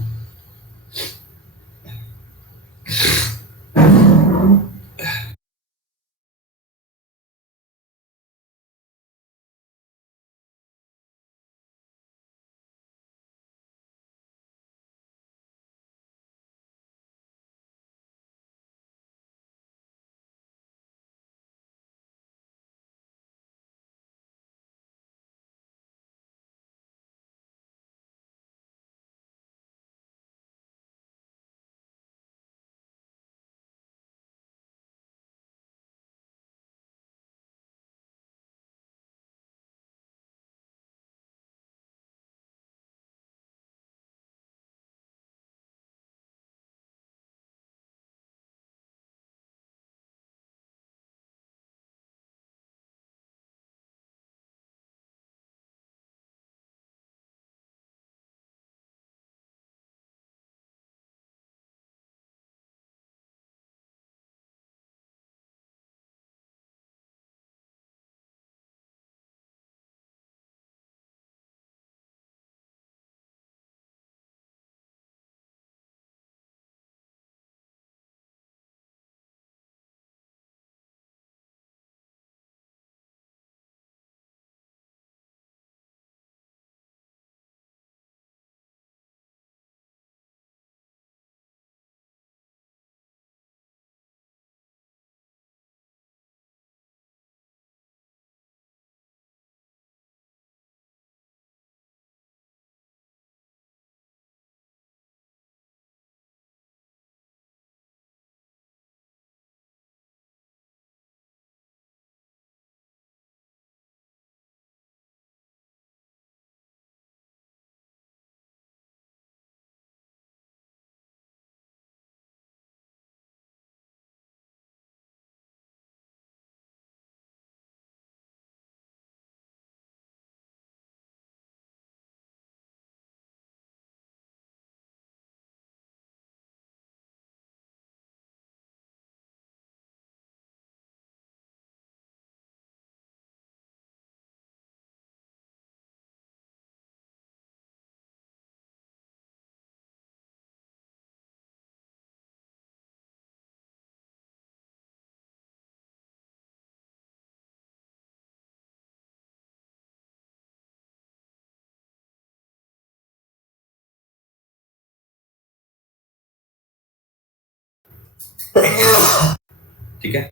ठीक है।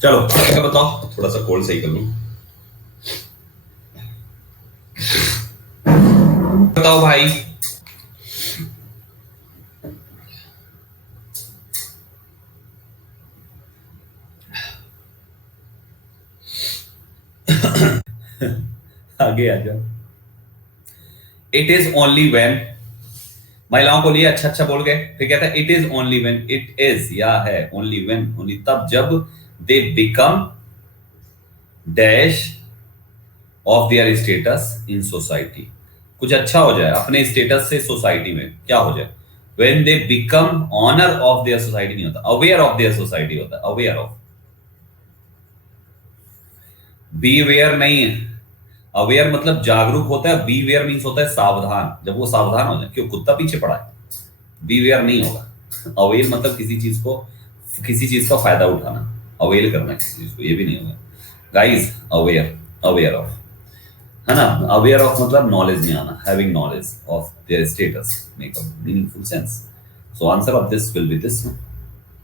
चलो आगे का बताओ, थोड़ा सा कोल्ड सही कर लूं। बताओ भाई। आगे आ जाओ। इट इज ओनली व्हेन, महिलाओं को लिए अच्छा अच्छा बोल गए, फिर कहता है it is only when, it is या है ओनली व्हेन, ओनली तब जब they become dash of their status in society, कुछ अच्छा हो जाए अपने स्टेटस से सोसाइटी में, क्या हो जाए, when they become owner of their society नहीं होता, अवेयर ऑफ देयर सोसाइटी होता है, अवेयर ऑफ, बी वेयर नहीं है। अवेयर मतलब जागरूक होता है, बी वेयर मीन्स होता है सावधान, जब वो सावधान हो जाए, क्यों कुत्ता पीछे पड़ा है, बी वेयर नहीं होगा। अवेयर मतलब किसी चीज को, किसी चीज का फायदा उठाना, अवेल करना किसी चीज को, ये भी नहीं होगा गाइस। अवेयर, अवेयर ऑफ, है ना, अवेयर ऑफ मतलब नॉलेज में आना, having knowledge of their status make a meaningful sense. So answer of this will be this,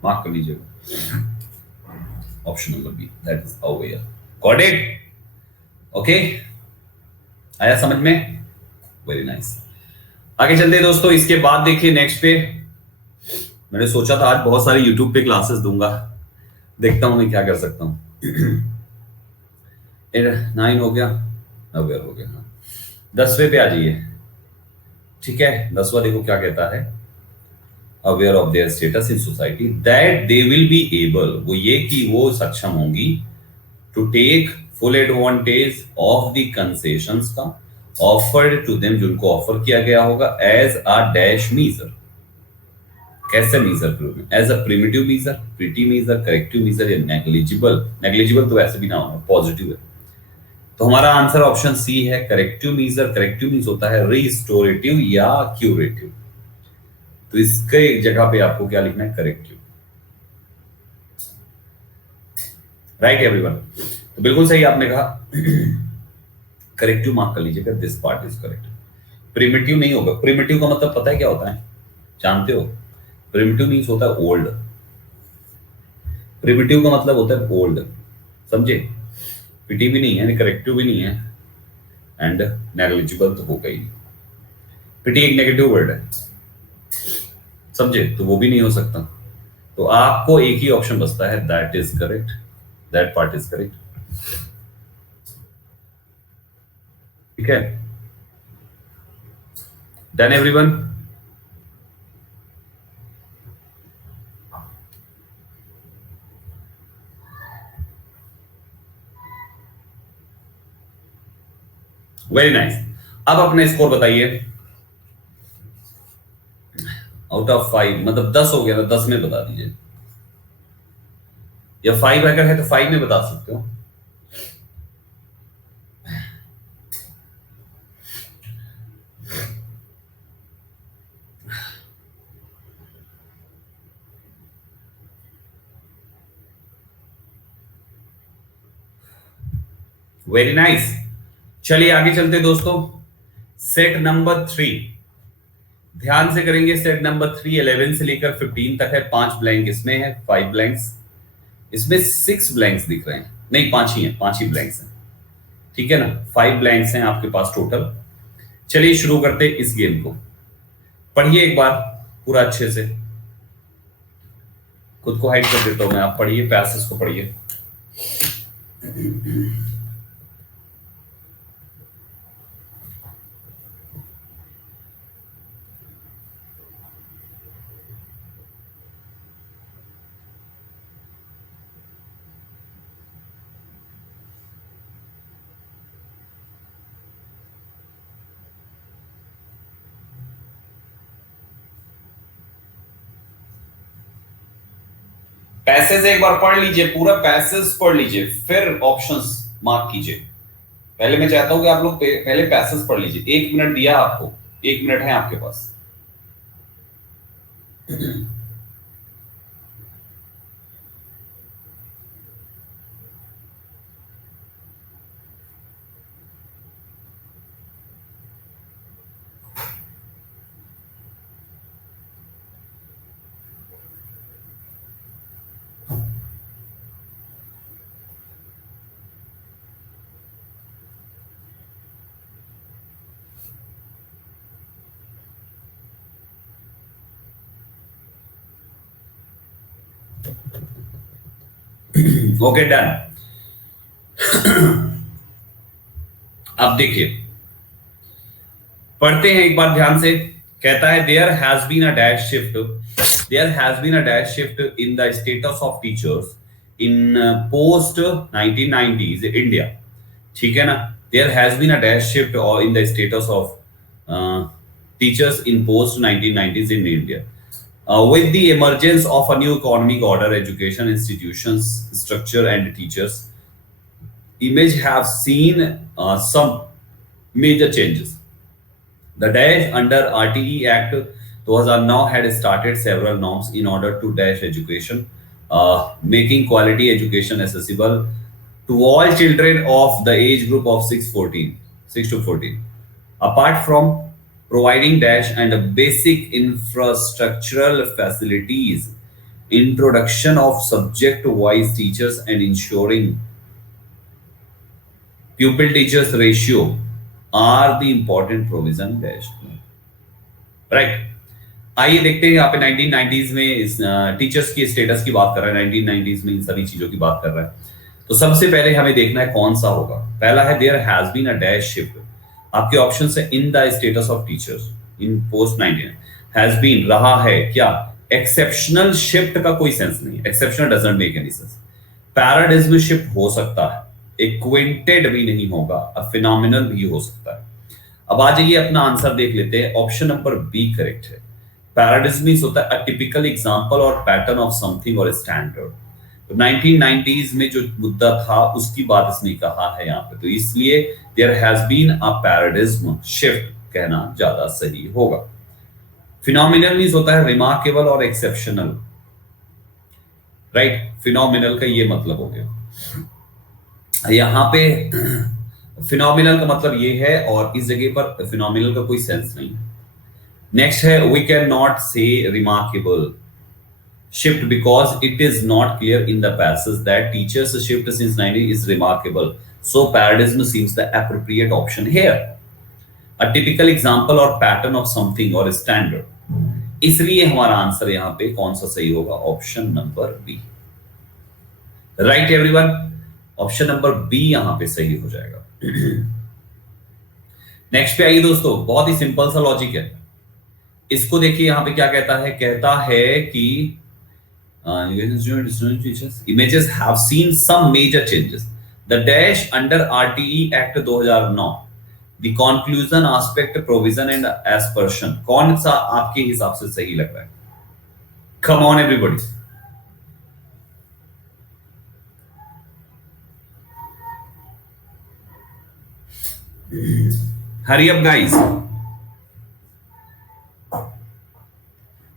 मार्क कर लीजिएगा, option number B, that is aware. Got it? Okay, आया समझ में? Very nice. आगे चलते हैं दोस्तों, इसके बाद देखिए नेक्स्ट पे, मैंने सोचा था आज बहुत सारे यूट्यूब पे क्लासेस दूंगा, देखता हूं मैं क्या कर सकता हूं। 9 हो गया, अवेयर हो गया, हाँ 10वें पे आ जाइए। ठीक है, 10वां देखो क्या कहता है, aware of their status in society that they will be able, वो ये कि वो सक्षम होंगी, to take full advantage of the concessions का, ऑफर्ड टू देम, जो उनको ऑफर किया गया होगा, एज अ डैश मीजर, कैसे मीजर करोगे, as a primitive measure, pretty measure, corrective measure या नेग्लिजिबल, नेग्लिजिबल तो वैसे भी ना होगा, पॉजिटिव है। तो हमारा आंसर ऑप्शन सी है करेक्टिव मीजर। करेक्टिव मीन्स होता है रिस्टोरेटिव या क्यूरेटिव, तो इसके जगह पे आपको क्या लिखना है, करेक्टिव। राइट एवरीवन, तो बिल्कुल सही आपने कहा, करेक्टिव मार्क कर लीजिएगा, this part is correct. Primitive नहीं होगा, प्रिमिटिव का मतलब पता है क्या होता है, जानते हो? प्रिमिटिव मीन्स होता है ओल्ड, प्रिमिटिव का मतलब होता है ओल्ड, समझे? पिटी भी नहीं है, करेक्टिव भी नहीं है, एंड नेग्लिजिबल तो होगा ही नहीं। पिटी एक नेगेटिव वर्ड है, समझे, तो वो भी नहीं हो सकता। तो आपको एक ही ऑप्शन बचता है, that is correct, that part is correct. ठीक है, डन एवरीवन? Very nice. अब अपने स्कोर बताइए, आउट ऑफ 5 मतलब 10 हो गया ना, 10 में बता दीजिए, या 5 अगर है तो 5 में बता सकते हो। वेरी नाइस, चलिए आगे चलते दोस्तों। सेट नंबर 3, ध्यान से करेंगे। सेट नंबर 3 11 से लेकर 15 तक है, 5 ब्लैंक इसमें है, 5 ब्लैंक्स इसमें, 6 ब्लैंक्स दिख रहे हैं, नहीं 5 ही है, 5 ही ब्लैंक्स हैं, ठीक है ना, 5 ब्लैंक्स हैं आपके पास टोटल। चलिए शुरू करते हैं इस गेम को, पढ़िए एक बार पूरा अच्छे से। खुद को हाइड कर देता हूं मैं, आप पढ़िए, पैसेज को पढ़िए। पैसेज एक बार पढ़ लीजिए, पूरा पैसेज पढ़ लीजिए, फिर ऑप्शंस मार्क कीजिए। पहले मैं चाहता हूं कि आप लोग पहले पैसेज पढ़ लीजिए। 1 मिनट दिया आपको, 1 मिनट है आपके पास। Okay done. अब देखिए, पढ़ते हैं एक बार ध्यान से। कहता है there has been a dash shift, there has been a dash shift in the status of teachers in post 1990s India. ठीक है ना, there has been a dash shift और in the status of teachers in post 1990s in India. With the emergence of a new economic order, education institutions, structure, and teachers, image have seen some major changes. The dash under RTE Act 2009 had started several norms in order to dash education, making quality education accessible to all children of the age group of 6 to 14. Apart from providing dash and basic infrastructural facilities, introduction of subject-wise teachers and ensuring pupil-teachers ratio are the important provision dash. Right? आइए देखते हैं यहाँ पे 1990s में इस teachers की status की बात कर रहा है, 1990s में इन सभी चीजों की बात कर रहा है। तो सबसे पहले हमें देखना है कौन सा होगा। पहला है there has been a dash shift. आपके ऑप्शन है in the status of teachers in post 19 has been रहा है क्या। एक्सेप्शनल शिफ्ट का कोई सेंस नहीं है, exceptional doesn't make any sense. Paradigm shift हो सकता है, एक्विंटेड भी नहीं होगा, फिनोमिनल भी हो सकता है। अब आ जाइए अपना आंसर देख लेते हैं। ऑप्शन नंबर बी करेक्ट है। पैराडिज्म होता है अ टिपिकल एग्जांपल और पैटर्न ऑफ समथिंग और स्टैंडर्ड। तो 1990s में जो मुद्दा था उसकी बात इसने कहा है यहाँ पे, तो इसलिए there has been a paradigm shift कहना ज्यादा सही होगा। फिनोमिनल मींस होता है रिमार्केबल और एक्सेप्शनल, राइट। फिनोमिनल का ये मतलब हो गया। यहाँ पे फिनोमिनल का मतलब ये है और इस जगह पर फिनोमिनल का कोई सेंस नहीं है। नेक्स्ट है वी कैन नॉट से remarkable shift because it is not clear in the passage that teachers shift since 90 is remarkable, so paradigm seems the appropriate option here. A typical example or pattern of something or standard. इसलिए हमारा answer यहाँ पे कौन सा सही होगा, option number B. Right everyone, option number B यहाँ पे सही हो जाएगा। नेक्स्ट पे आइए दोस्तों, बहुत ही सिंपल सा लॉजिक है। इसको देखिए यहाँ पे क्या कहता है, कहता है कि images have seen some major changes. The dash under RTE Act 2009, the conclusion aspect provision and aspersion, कौन सा आपके हिसाब से सही लग रहा है? Come on everybody. Hurry up guys.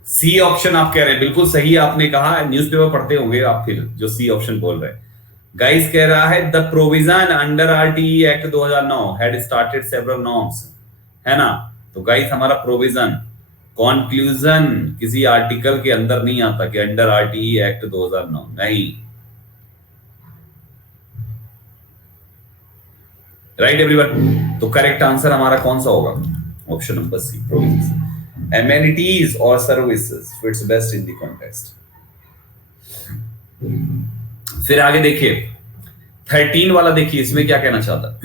C option आप कह रहे हैं, बिल्कुल सही आपने कहा। न्यूज़पेपर पढ़ते होंगे आप फिर जो सी ऑप्शन बोल रहे हैं। गाइस कह रहा है the provision under RTE act 2009 had started several norms, है ना। तो गाइस हमारा प्रोविजन कॉन्क्लूजन किसी आर्टिकल के अंदर नहीं आता कि अंडर आरटीई एक्ट 2009, नहीं। राइट एवरीवन, तो करेक्ट आंसर हमारा कौन सा होगा, option number C provision. Amenities or services fits best in the context. फिर आगे देखिए 13 वाला, देखिए इसमें क्या कहना चाहता है।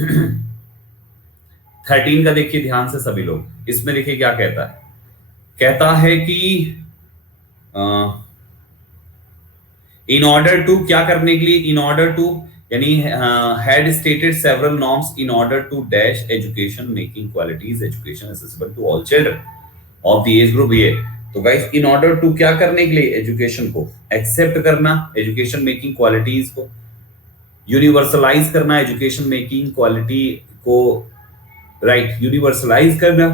13 का देखिए ध्यान से सभी लोग, इसमें देखिए क्या कहता है। कहता है कि इन ऑर्डर टू, क्या करने के लिए, इन ऑर्डर टू यानी had stated several norms in order to dash education making qualities education accessible to all children of the age group. ये तो गाइस इन ऑर्डर टू क्या करने के लिए, एजुकेशन को एक्सेप्ट करना, एजुकेशन मेकिंग क्वालिटीज को यूनिवर्सलाइज करना, एजुकेशन मेकिंग क्वालिटी को राइट यूनिवर्सलाइज करना,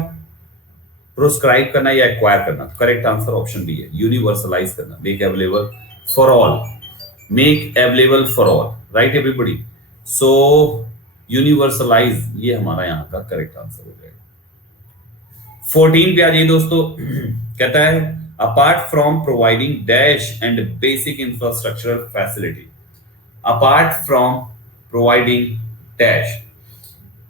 प्रोस्क्राइब करना या एक्वायर करना। करेक्ट आंसर ऑप्शन बी है, यूनिवर्सलाइज करना, make available for all, make available for all, right everybody. So universalise ये हमारा यहां का करेक्ट आंसर हो जाएगा। 14 पे आ जाइए दोस्तों। कहता है apart from providing dash and basic infrastructural facility, apart from providing dash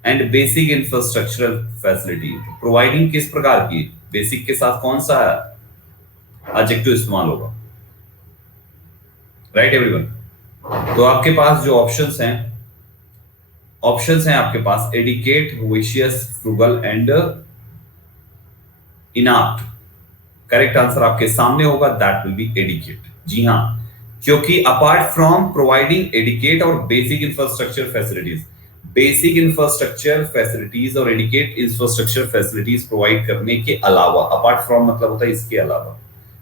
and basic infrastructural facility, providing किस प्रकार की, बेसिक के साथ कौन सा एडजेक्टिव इस्तेमाल होगा, राइट एवरीवन। तो आपके पास जो ऑप्शंस हैं आपके पास adequate, vicious, frugal and inapt. Correct answer आपके सामने होगा, दैट विल बी एडिकेट। जी हां, क्योंकि अपार्ट फ्रॉम प्रोवाइडिंग एडिकेट और basic infrastructure facilities, basic infrastructure facilities और एडिकेट इंफ्रास्ट्रक्चर फैसिलिटीज प्रोवाइड करने के अलावा, अपार्ट फ्रॉम मतलब होता है इसके अलावा,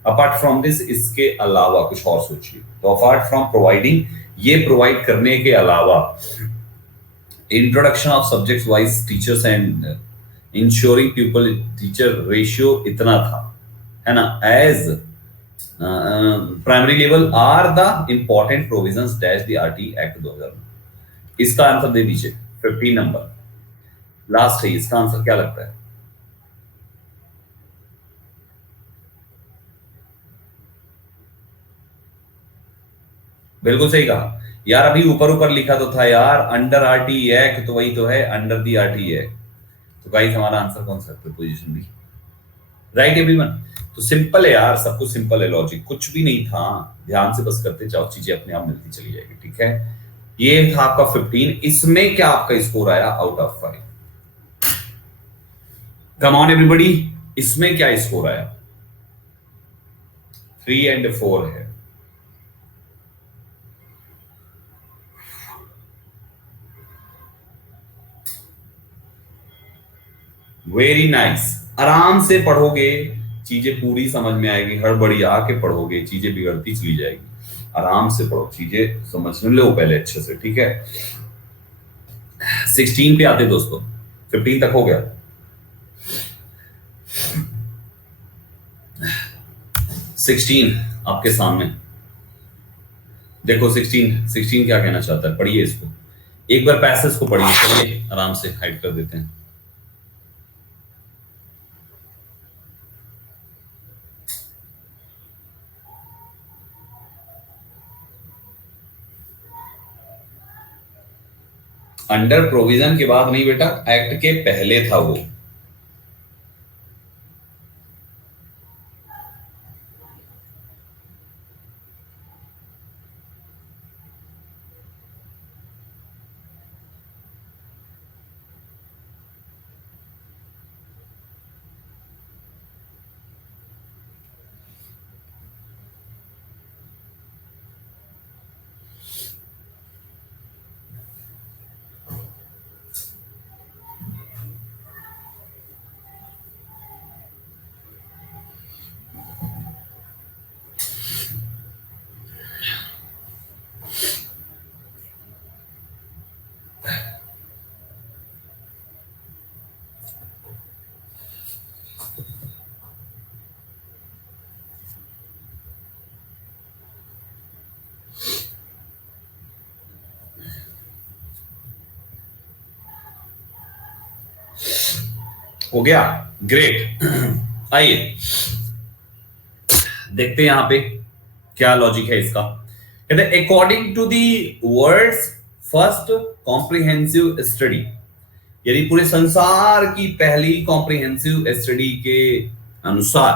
अपार्ट फ्रॉम दिस इसके अलावा कुछ और सोचिए। तो अपार्ट फ्रॉम प्रोवाइडिंग ये प्रोवाइड करने के अलावा, introduction of subject wise teachers and ensuring people teacher ratio इतना था, है ना, as primary level are the important provisions dash the RT act 2000। इसका आंसर दे दीजिए 15 नंबर लास्ट है, इसका आंसर क्या लगता है। बिल्कुल सही कहा यार, अभी ऊपर ऊपर लिखा तो था यार अंडर आरटी एक्ट, तो वही तो है अंडर दी आरटी एक्ट। तो गाइस हमारा आंसर कौन सा है, प्रीपोजिशन बी, राइट एवरीवन। तो सिंपल है यार, सब कुछ सिंपल है, लॉजिक कुछ भी नहीं था, ध्यान से बस करते जाओ, चीजें अपने आप मिलती चली जाएगी, ठीक है। ये था आपका 15, इसमें क्या आपका स्कोर आया out of 5, come on everybody, इसमें क्या स्कोर आया, 3 एंड 4 है। वेरी नाइस, आराम से पढ़ोगे चीजें पूरी समझ में आएगी, हड़बड़ी आके पढ़ोगे चीजें बिगड़ती चली जाएगी। आराम से पढ़ो, चीजें समझ लो पहले अच्छे से, ठीक है। 16 पे आते दोस्तों, 15 तक हो गया। 16 आपके सामने देखो, 16 क्या कहना चाहता है, पढ़िए इसको एक बार, पैसेज को पढ़िए, चलिए आराम से हाइड कर देते हैं। अंडर प्रोविजन के बाद नहीं बेटा, एक्ट के पहले था वो। हो गया, ग्रेट। आइए देखते हैं यहां पे क्या लॉजिक है इसका। कहते हैं according to the world's first comprehensive study, यानी पूरे संसार की पहली कॉम्प्रिहेंसिव स्टडी के अनुसार,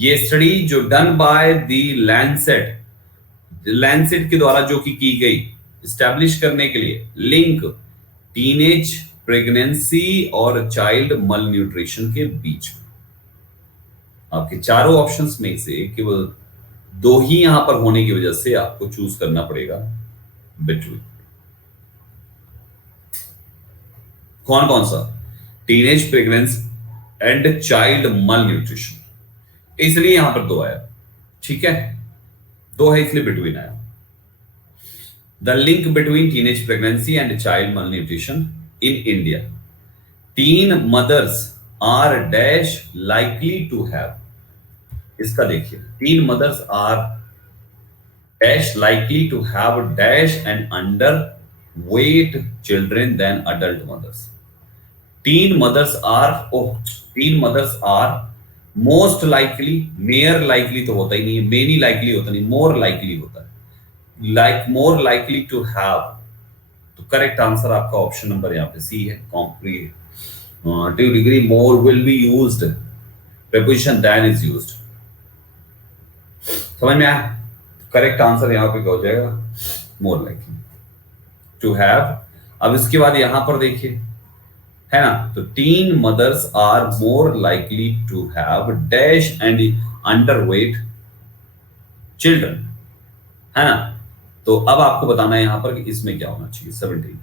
ये स्टडी जो done by the Lancet Lancet के द्वारा जो की गई इस्टेब्लिश करने के लिए लिंक टीनेज प्रेगनेंसी और चाइल्ड मल न्यूट्रिशन के बीच में। आपके चारों ऑप्शंस में से केवल दो ही यहां पर होने की वजह से आपको चूज करना पड़ेगा बिटवीन। कौन कौन सा? टीनेज प्रेगनेंसी एंड चाइल्ड मल न्यूट्रिशन, इसलिए यहां पर दो आया। ठीक है, दो है इसलिए बिटवीन आया। The link between teenage pregnancy and child malnutrition in India, teen mothers are dash likely to have. इसका देखिए, teen mothers are dash likely to have dash and underweight children than adult mothers. Teen mothers are teen mothers are most likely, more likely तो होता ही नहीं, many likely होता नहीं, मोर likely होता है, like more likely to have. तो correct answer आपका option number यहाँ पे सी है, to degree more will be used, preposition than is used। समझ में आया? करेक्ट आंसर यहाँ पे हो जाएगा मोर लाइकली टू हैव। अब इसके बाद यहां पर देखिए, है ना, तो teen mothers are more likely to have dash and underweight children, है ना। तो अब आपको बताना है यहां पर कि इसमें क्या होना चाहिए। 17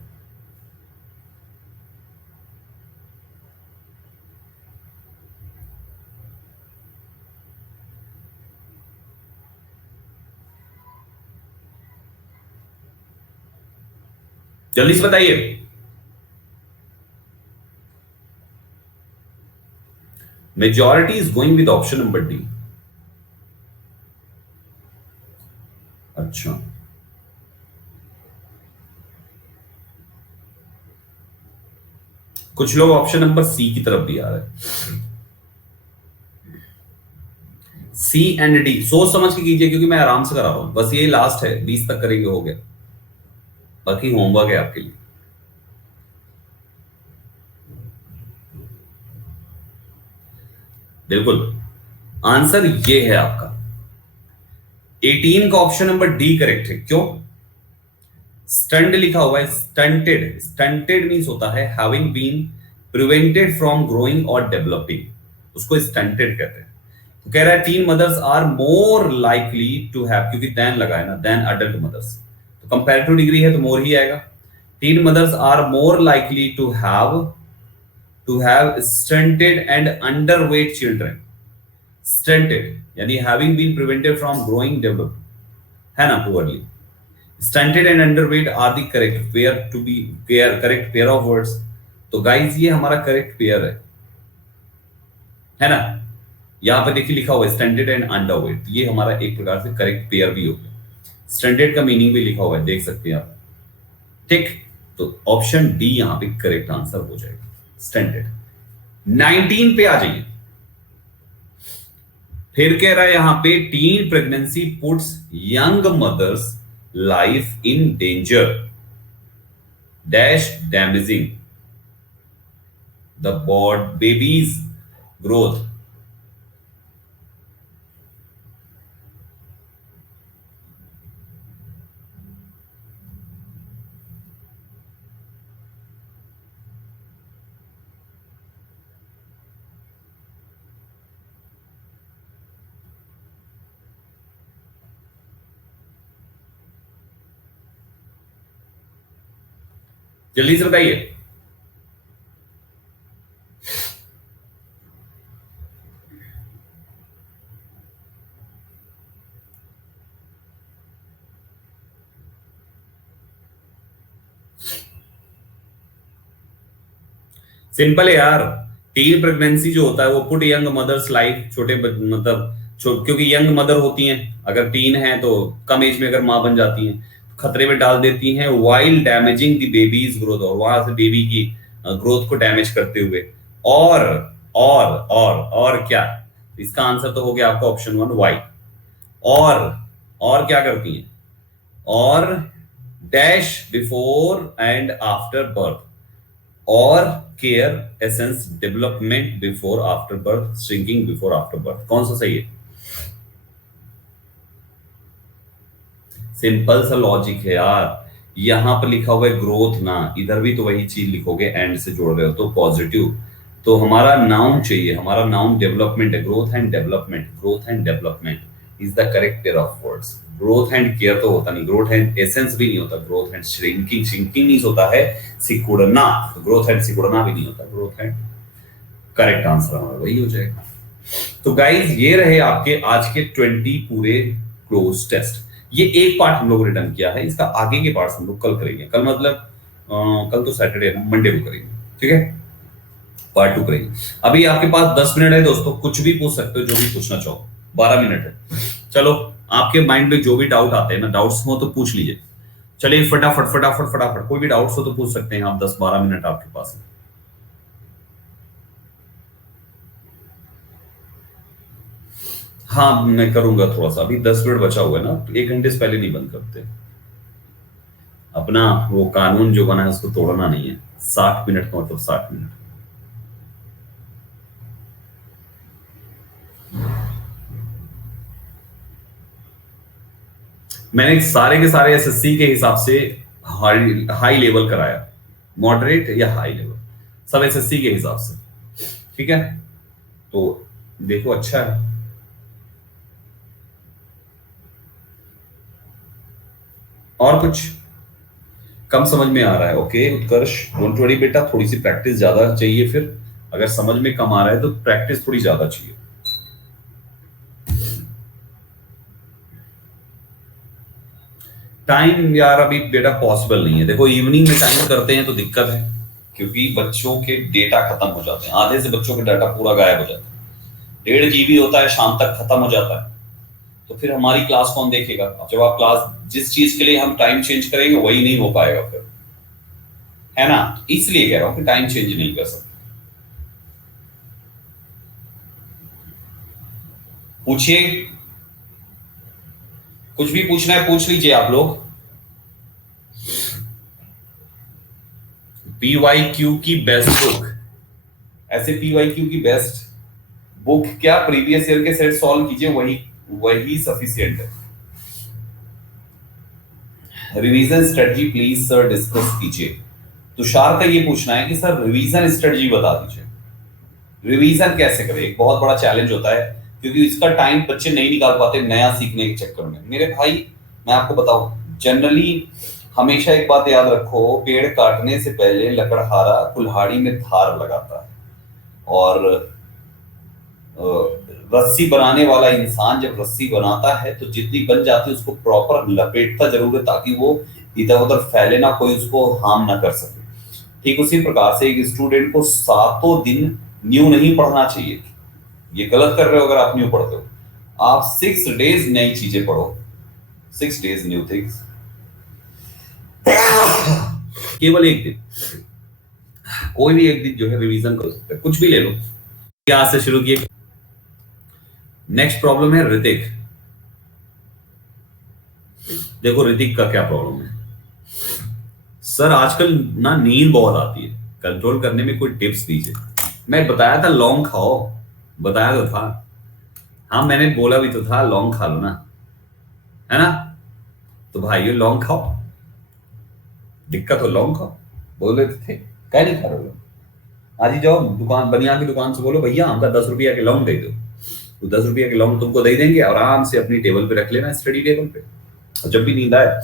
जल्दी से बताइए। Majority is going with option number D. अच्छा, कुछ लोग ऑप्शन नंबर सी की तरफ भी आ रहे हैं। सी एंड डी सोच समझ के कीजिए, क्योंकि मैं आराम से करा रहा हूं, बस ये लास्ट है, 20 तक करेंगे, हो गया, बाकी होमवर्क है आपके लिए। बिल्कुल, आंसर ये है आपका 18 का ऑप्शन नंबर डी करेक्ट है। क्यों? स्टंट लिखा हुआ है, स्टंटेड, स्टंटेड मींस होता है having been prevented from growing और डेवलपिंग, उसको स्टंटेड कहते हैं। तो कह रहा है teen mothers are more likely to have, क्योंकि देन लगा है ना, देन अडल्ट मदर्स, तो कंपैरेटिव डिग्री है तो मोर ही आएगा। Teen mothers are more likely to have stunted and underweight children. Stunted यानी having been prevented from growing develop, है ना, poorly. Stunted and underweight are the correct pair to be correct pair of words. तो guys ये हमारा correct pair है ना। यहां पे देखिए लिखा हुआ है स्टंटेड एंड अंडरवेट, ये हमारा एक प्रकार से करेक्ट पेयर भी हो गया। स्टंटेड का मीनिंग भी लिखा हुआ है, देख सकते हैं आप, ठीक। तो ऑप्शन डी यहां पे करेक्ट आंसर हो जाएगा, स्टंटेड। 19 पे आ जाइए। फिर कह रहा है यहां पे teen pregnancy puts young mothers life in danger dash damaging the baby's growth. जल्दी से बताइए। सिंपल है यार, टीन प्रेगनेंसी जो होता है वो पुट यंग मदर्स लाइफ, छोटे मतलब क्योंकि यंग मदर होती हैं, अगर टीन है तो कम एज में अगर मां बन जाती हैं, खतरे में डाल देती हैं, while damaging the baby's growth, और वहां से बेबी की ग्रोथ को डैमेज करते हुए। और क्या? इसका आंसर तो हो गया आपका ऑप्शन 1 वाई। और क्या करती हैं? और dash before and after birth, और care essence development before after birth, shrinking before after birth. कौन सा सही है? सिंपल सा लॉजिक है यार। यहाँ पर लिखा हुआ है ग्रोथ ना, इधर भी तो वही चीज लिखोगे, एंड से जोड़ रहे हो तो पॉजिटिव। तो हमारा नाउन चाहिए, हमारा नाउन डेवलपमेंट है, growth and development. Growth and development is the correct pair of words. Growth and care तो होता नहीं, ग्रोथ एंड एसेंस भी नहीं होता, ग्रोथ एंड श्रिंकिंग, श्रिंकिंग नहीं होता है, सिकुड़ना, तो ग्रोथ एंड सिकुड़ना भी नहीं होता, ग्रोथ एंड करेक्ट आंसर हमारा वही हो जाएगा। तो गाइज ये रहे आपके आज के 20 पूरे क्लोज टेस्ट। ये एक पार्ट हम लोग रिटर्न किया है, इसका आगे के पार्ट्स हम लोग कल करेंगे। कल मतलब कल तो सैटरडे है ना, मंडे को करेंगे, ठीक है, पार्ट 2 करेंगे। अभी आपके पास 10 मिनट है दोस्तों, कुछ भी पूछ सकते हो, जो भी पूछना चाहो। 12 मिनट है, चलो आपके माइंड में जो भी डाउट आते हैं ना, डाउट्स हो तो पूछ लीजिए। चलिए फटाफट फटाफट फटाफट, कोई भी डाउट्स हो तो पूछ सकते हैं आप, 10-12 मिनट आपके पास है। हाँ मैं करूंगा थोड़ा सा, अभी 10 मिनट बचा हुआ है ना, 1 घंटे से पहले नहीं बंद करते। अपना वो कानून जो बना है उसको तोड़ना नहीं है। 60 मिनट का मतलब 60 मिनट। मैंने सारे के सारे एसएससी के हिसाब से हाई लेवल कराया, मॉडरेट या हाई लेवल, सब एसएससी के हिसाब से, ठीक है। तो देखो अच्छा है। और कुछ कम समझ में आ रहा है, ओके उत्कर्ष, डोंट वरी बेटा, थोड़ी सी प्रैक्टिस ज्यादा चाहिए। फिर अगर समझ में कम आ रहा है तो प्रैक्टिस थोड़ी ज्यादा चाहिए। टाइम यार अभी बेटा पॉसिबल नहीं है, देखो इवनिंग में टाइम करते हैं तो दिक्कत है, क्योंकि बच्चों के डेटा खत्म हो जाते हैं, आधे से बच्चों के डाटा पूरा गायब हो जाता है। 1.5 GB होता है, शाम तक खत्म हो जाता है, तो फिर हमारी क्लास कौन देखेगा। अब जब आप क्लास, जिस चीज के लिए हम टाइम चेंज करेंगे वही नहीं हो पाएगा फिर, है ना। इसलिए कह रहा हूं कि टाइम चेंज नहीं कर सकते। पूछिए, कुछ भी पूछना है पूछ लीजिए आप लोग। पीवाईक्यू की बेस्ट बुक, ऐसे पीवाईक्यू की बेस्ट बुक क्या, प्रीवियस ईयर के सेट सॉल्व कीजिए, वही वही सफिशिएंट है। Revision strategy please sir discuss कीजिए। तुषार का ये पूछना है कि सर रिवीजन स्ट्रेटजी बता दीजिए, रिवीजन कैसे करें। एक बहुत बड़ा चैलेंज होता है, क्योंकि इसका टाइम बच्चे नहीं निकाल पाते नया सीखने के चक्कर में। मेरे भाई मैं आपको बताऊं, जनरली हमेशा एक बात याद रखो, पेड़ काटने से पहले लकड़हारा कुल्हाड़ी में धार लगाता है, और रस्सी बनाने वाला इंसान जब रस्सी बनाता है तो जितनी बन जाती है उसको प्रॉपर लपेटता जरूर है, ताकि वो इधर उधर फैले ना, कोई उसको हार्म ना कर सके। ठीक उसी प्रकार से एक स्टूडेंट को 7 दिन न्यू नहीं पढ़ना चाहिए। ये गलत कर रहे हो अगर आप न्यू पढ़ते हो। आप 6 डेज नई चीजें पढ़ो, 6 डेज न्यू थिंग्स। केवल एक दिन, कोई भी एक दिन जो है रिवीजन कर सकते हैं, कुछ भी ले लो। क्या से शुरू किए। नेक्स्ट प्रॉब्लम है ऋतिक। देखो ऋतिक का क्या प्रॉब्लम है। सर आजकल ना नींद बहुत आती है, कंट्रोल करने में कोई टिप्स दीजिए। मैं बताया था लौंग खाओ, बताया तो था। हाँ मैंने बोला भी तो था लौंग खा लो ना, है ना। तो भाइयों लौंग खाओ, दिक्कत हो लौंग खाओ, बोल रहे थे क्या नहीं खा रहे हो। आज ही जाओ दुकान, बनिया की दुकान से बोलो भैया हमका 10 रुपया के लौंग दे दो, तो 10 रुपया के लौंग तुमको दे देंगे, आराम से अपनी टेबल पे रख लेना, स्टडी टेबल पे। और जब भी नींद आए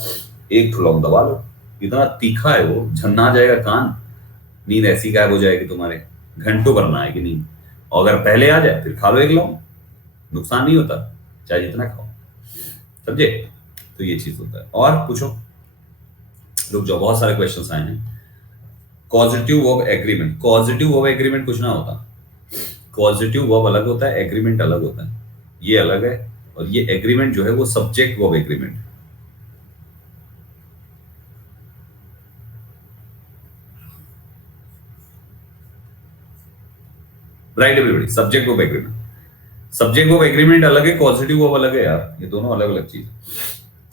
एक लौंग दबा लो, इतना तीखा है वो, झन्ना जाएगा कान, नींद ऐसी गायब हो जाएगी तुम्हारे, घंटों करना है कि नींद। और अगर पहले आ जाए फिर खा लो एक लौंग, नुकसान नहीं होता, चाहे जितना खाओ, समझे। तो ये चीज होता है। और पूछो, लोग जो बहुत सारे क्वेश्चंस आए हैं। Causative verb agreement, causative verb agreement कुछ ना होता। कॉजिटिव वर्ब अलग होता है, एग्रीमेंट अलग होता है, ये अलग है। और ये एग्रीमेंट जो है वो subject verb agreement. Right everybody, subject verb agreement, subject verb agreement अलग है, पॉजिटिव वर्ब अलग है यार, ये दोनों अलग अलग चीज।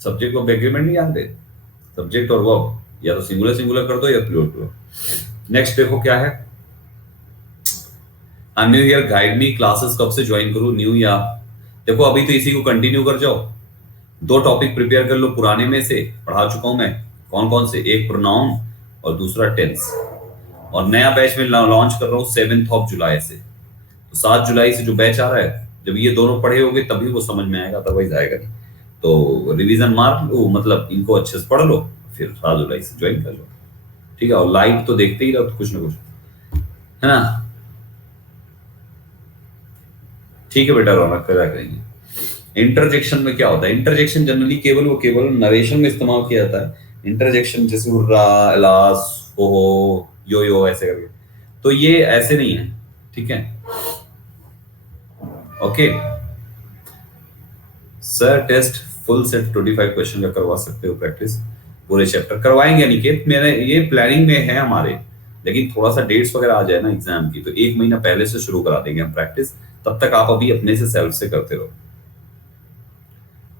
सब्जेक्ट वर्ब एग्रीमेंट नहीं जानते, सब्जेक्ट और वर्ब या तो सिंगुलर सिंगुलर कर दो या प्लूरल प्लूरल। नेक्स्ट देखो क्या है, new year guide me, classes कब से ज्वाइन करूं, न्यू या। देखो अभी तो इसी को कंटिन्यू कर जाओ, दो टॉपिक प्रिपेयर कर लो पुराने में से, पढ़ा चुका हूं मैं। कौन कौन से? एक प्रोनाउन और दूसरा टेंस। और नया बैच में लॉन्च कर रहा हूँ 7 जुलाई से। तो 7 जुलाई से जो बैच आ रहा है, जब ये दोनों पढ़े होंगे तभी वो समझ में आएगा, अदरवाइज आएगा नहीं। तो रिवीजन मार लो, मतलब इनको अच्छे से पढ़ लो, फिर 7 जुलाई से ज्वाइन कर लो। ठीक है, और लाइव तो देखते ही रहो कुछ ना कुछ, है ना? ठीक है बेटा, रौनक करा करेंगे। इंटरजेक्शन में क्या होता है? इंटरजेक्शन जनरली केवल नरेशन में इस्तेमाल किया जाता है। इंटरजेक्शन जैसे हुर्रा, एलास, ओहो, यो ऐसे करके। तो ये ऐसे नहीं है, ठीक है? Okay sir, test full set 25 question का करवा सकते हो प्रैक्टिस? पूरे चैप्टर करवाएंगे अनिकेत, मेरे ये प्लानिंग में है हमारे। लेकिन थोड़ा सा डेट्स वगैरह आ जाए ना एग्जाम की, तो 1 महीना पहले से शुरू करा देंगे हम प्रैक्टिस। तब तक आप अभी अपने से सेल्फ से करते रहो।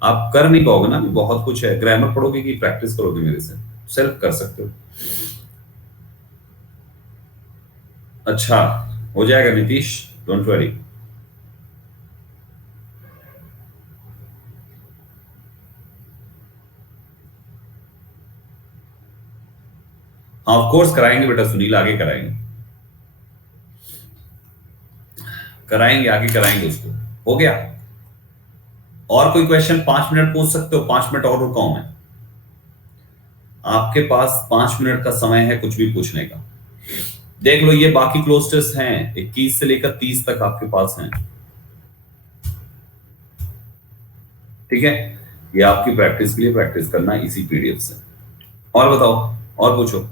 आप कर नहीं पाओगे ना, अभी बहुत कुछ है। ग्रामर पढ़ोगे कि प्रैक्टिस करोगे मेरे से? सेल्फ कर सकते हो। अच्छा, हो जाएगा नीतीश, डोंट वरी। हाँ ऑफ कोर्स कराएंगे बेटा, सुनील आगे कराएंगे, कराएंगे आगे कराएंगे उसको। हो गया? और कोई क्वेश्चन 5 मिनट पूछ सकते हो? 5 मिनट और रुका हूं मैं। आपके पास 5 मिनट का समय है कुछ भी पूछने का। देख लो, ये बाकी क्लोज टेस्ट हैं, 21 से लेकर 30 तक आपके पास हैं। ठीक है, ये आपकी प्रैक्टिस के लिए प्रैक्टिस करना इसी पीडीएफ से। और बताओ, और पूछो।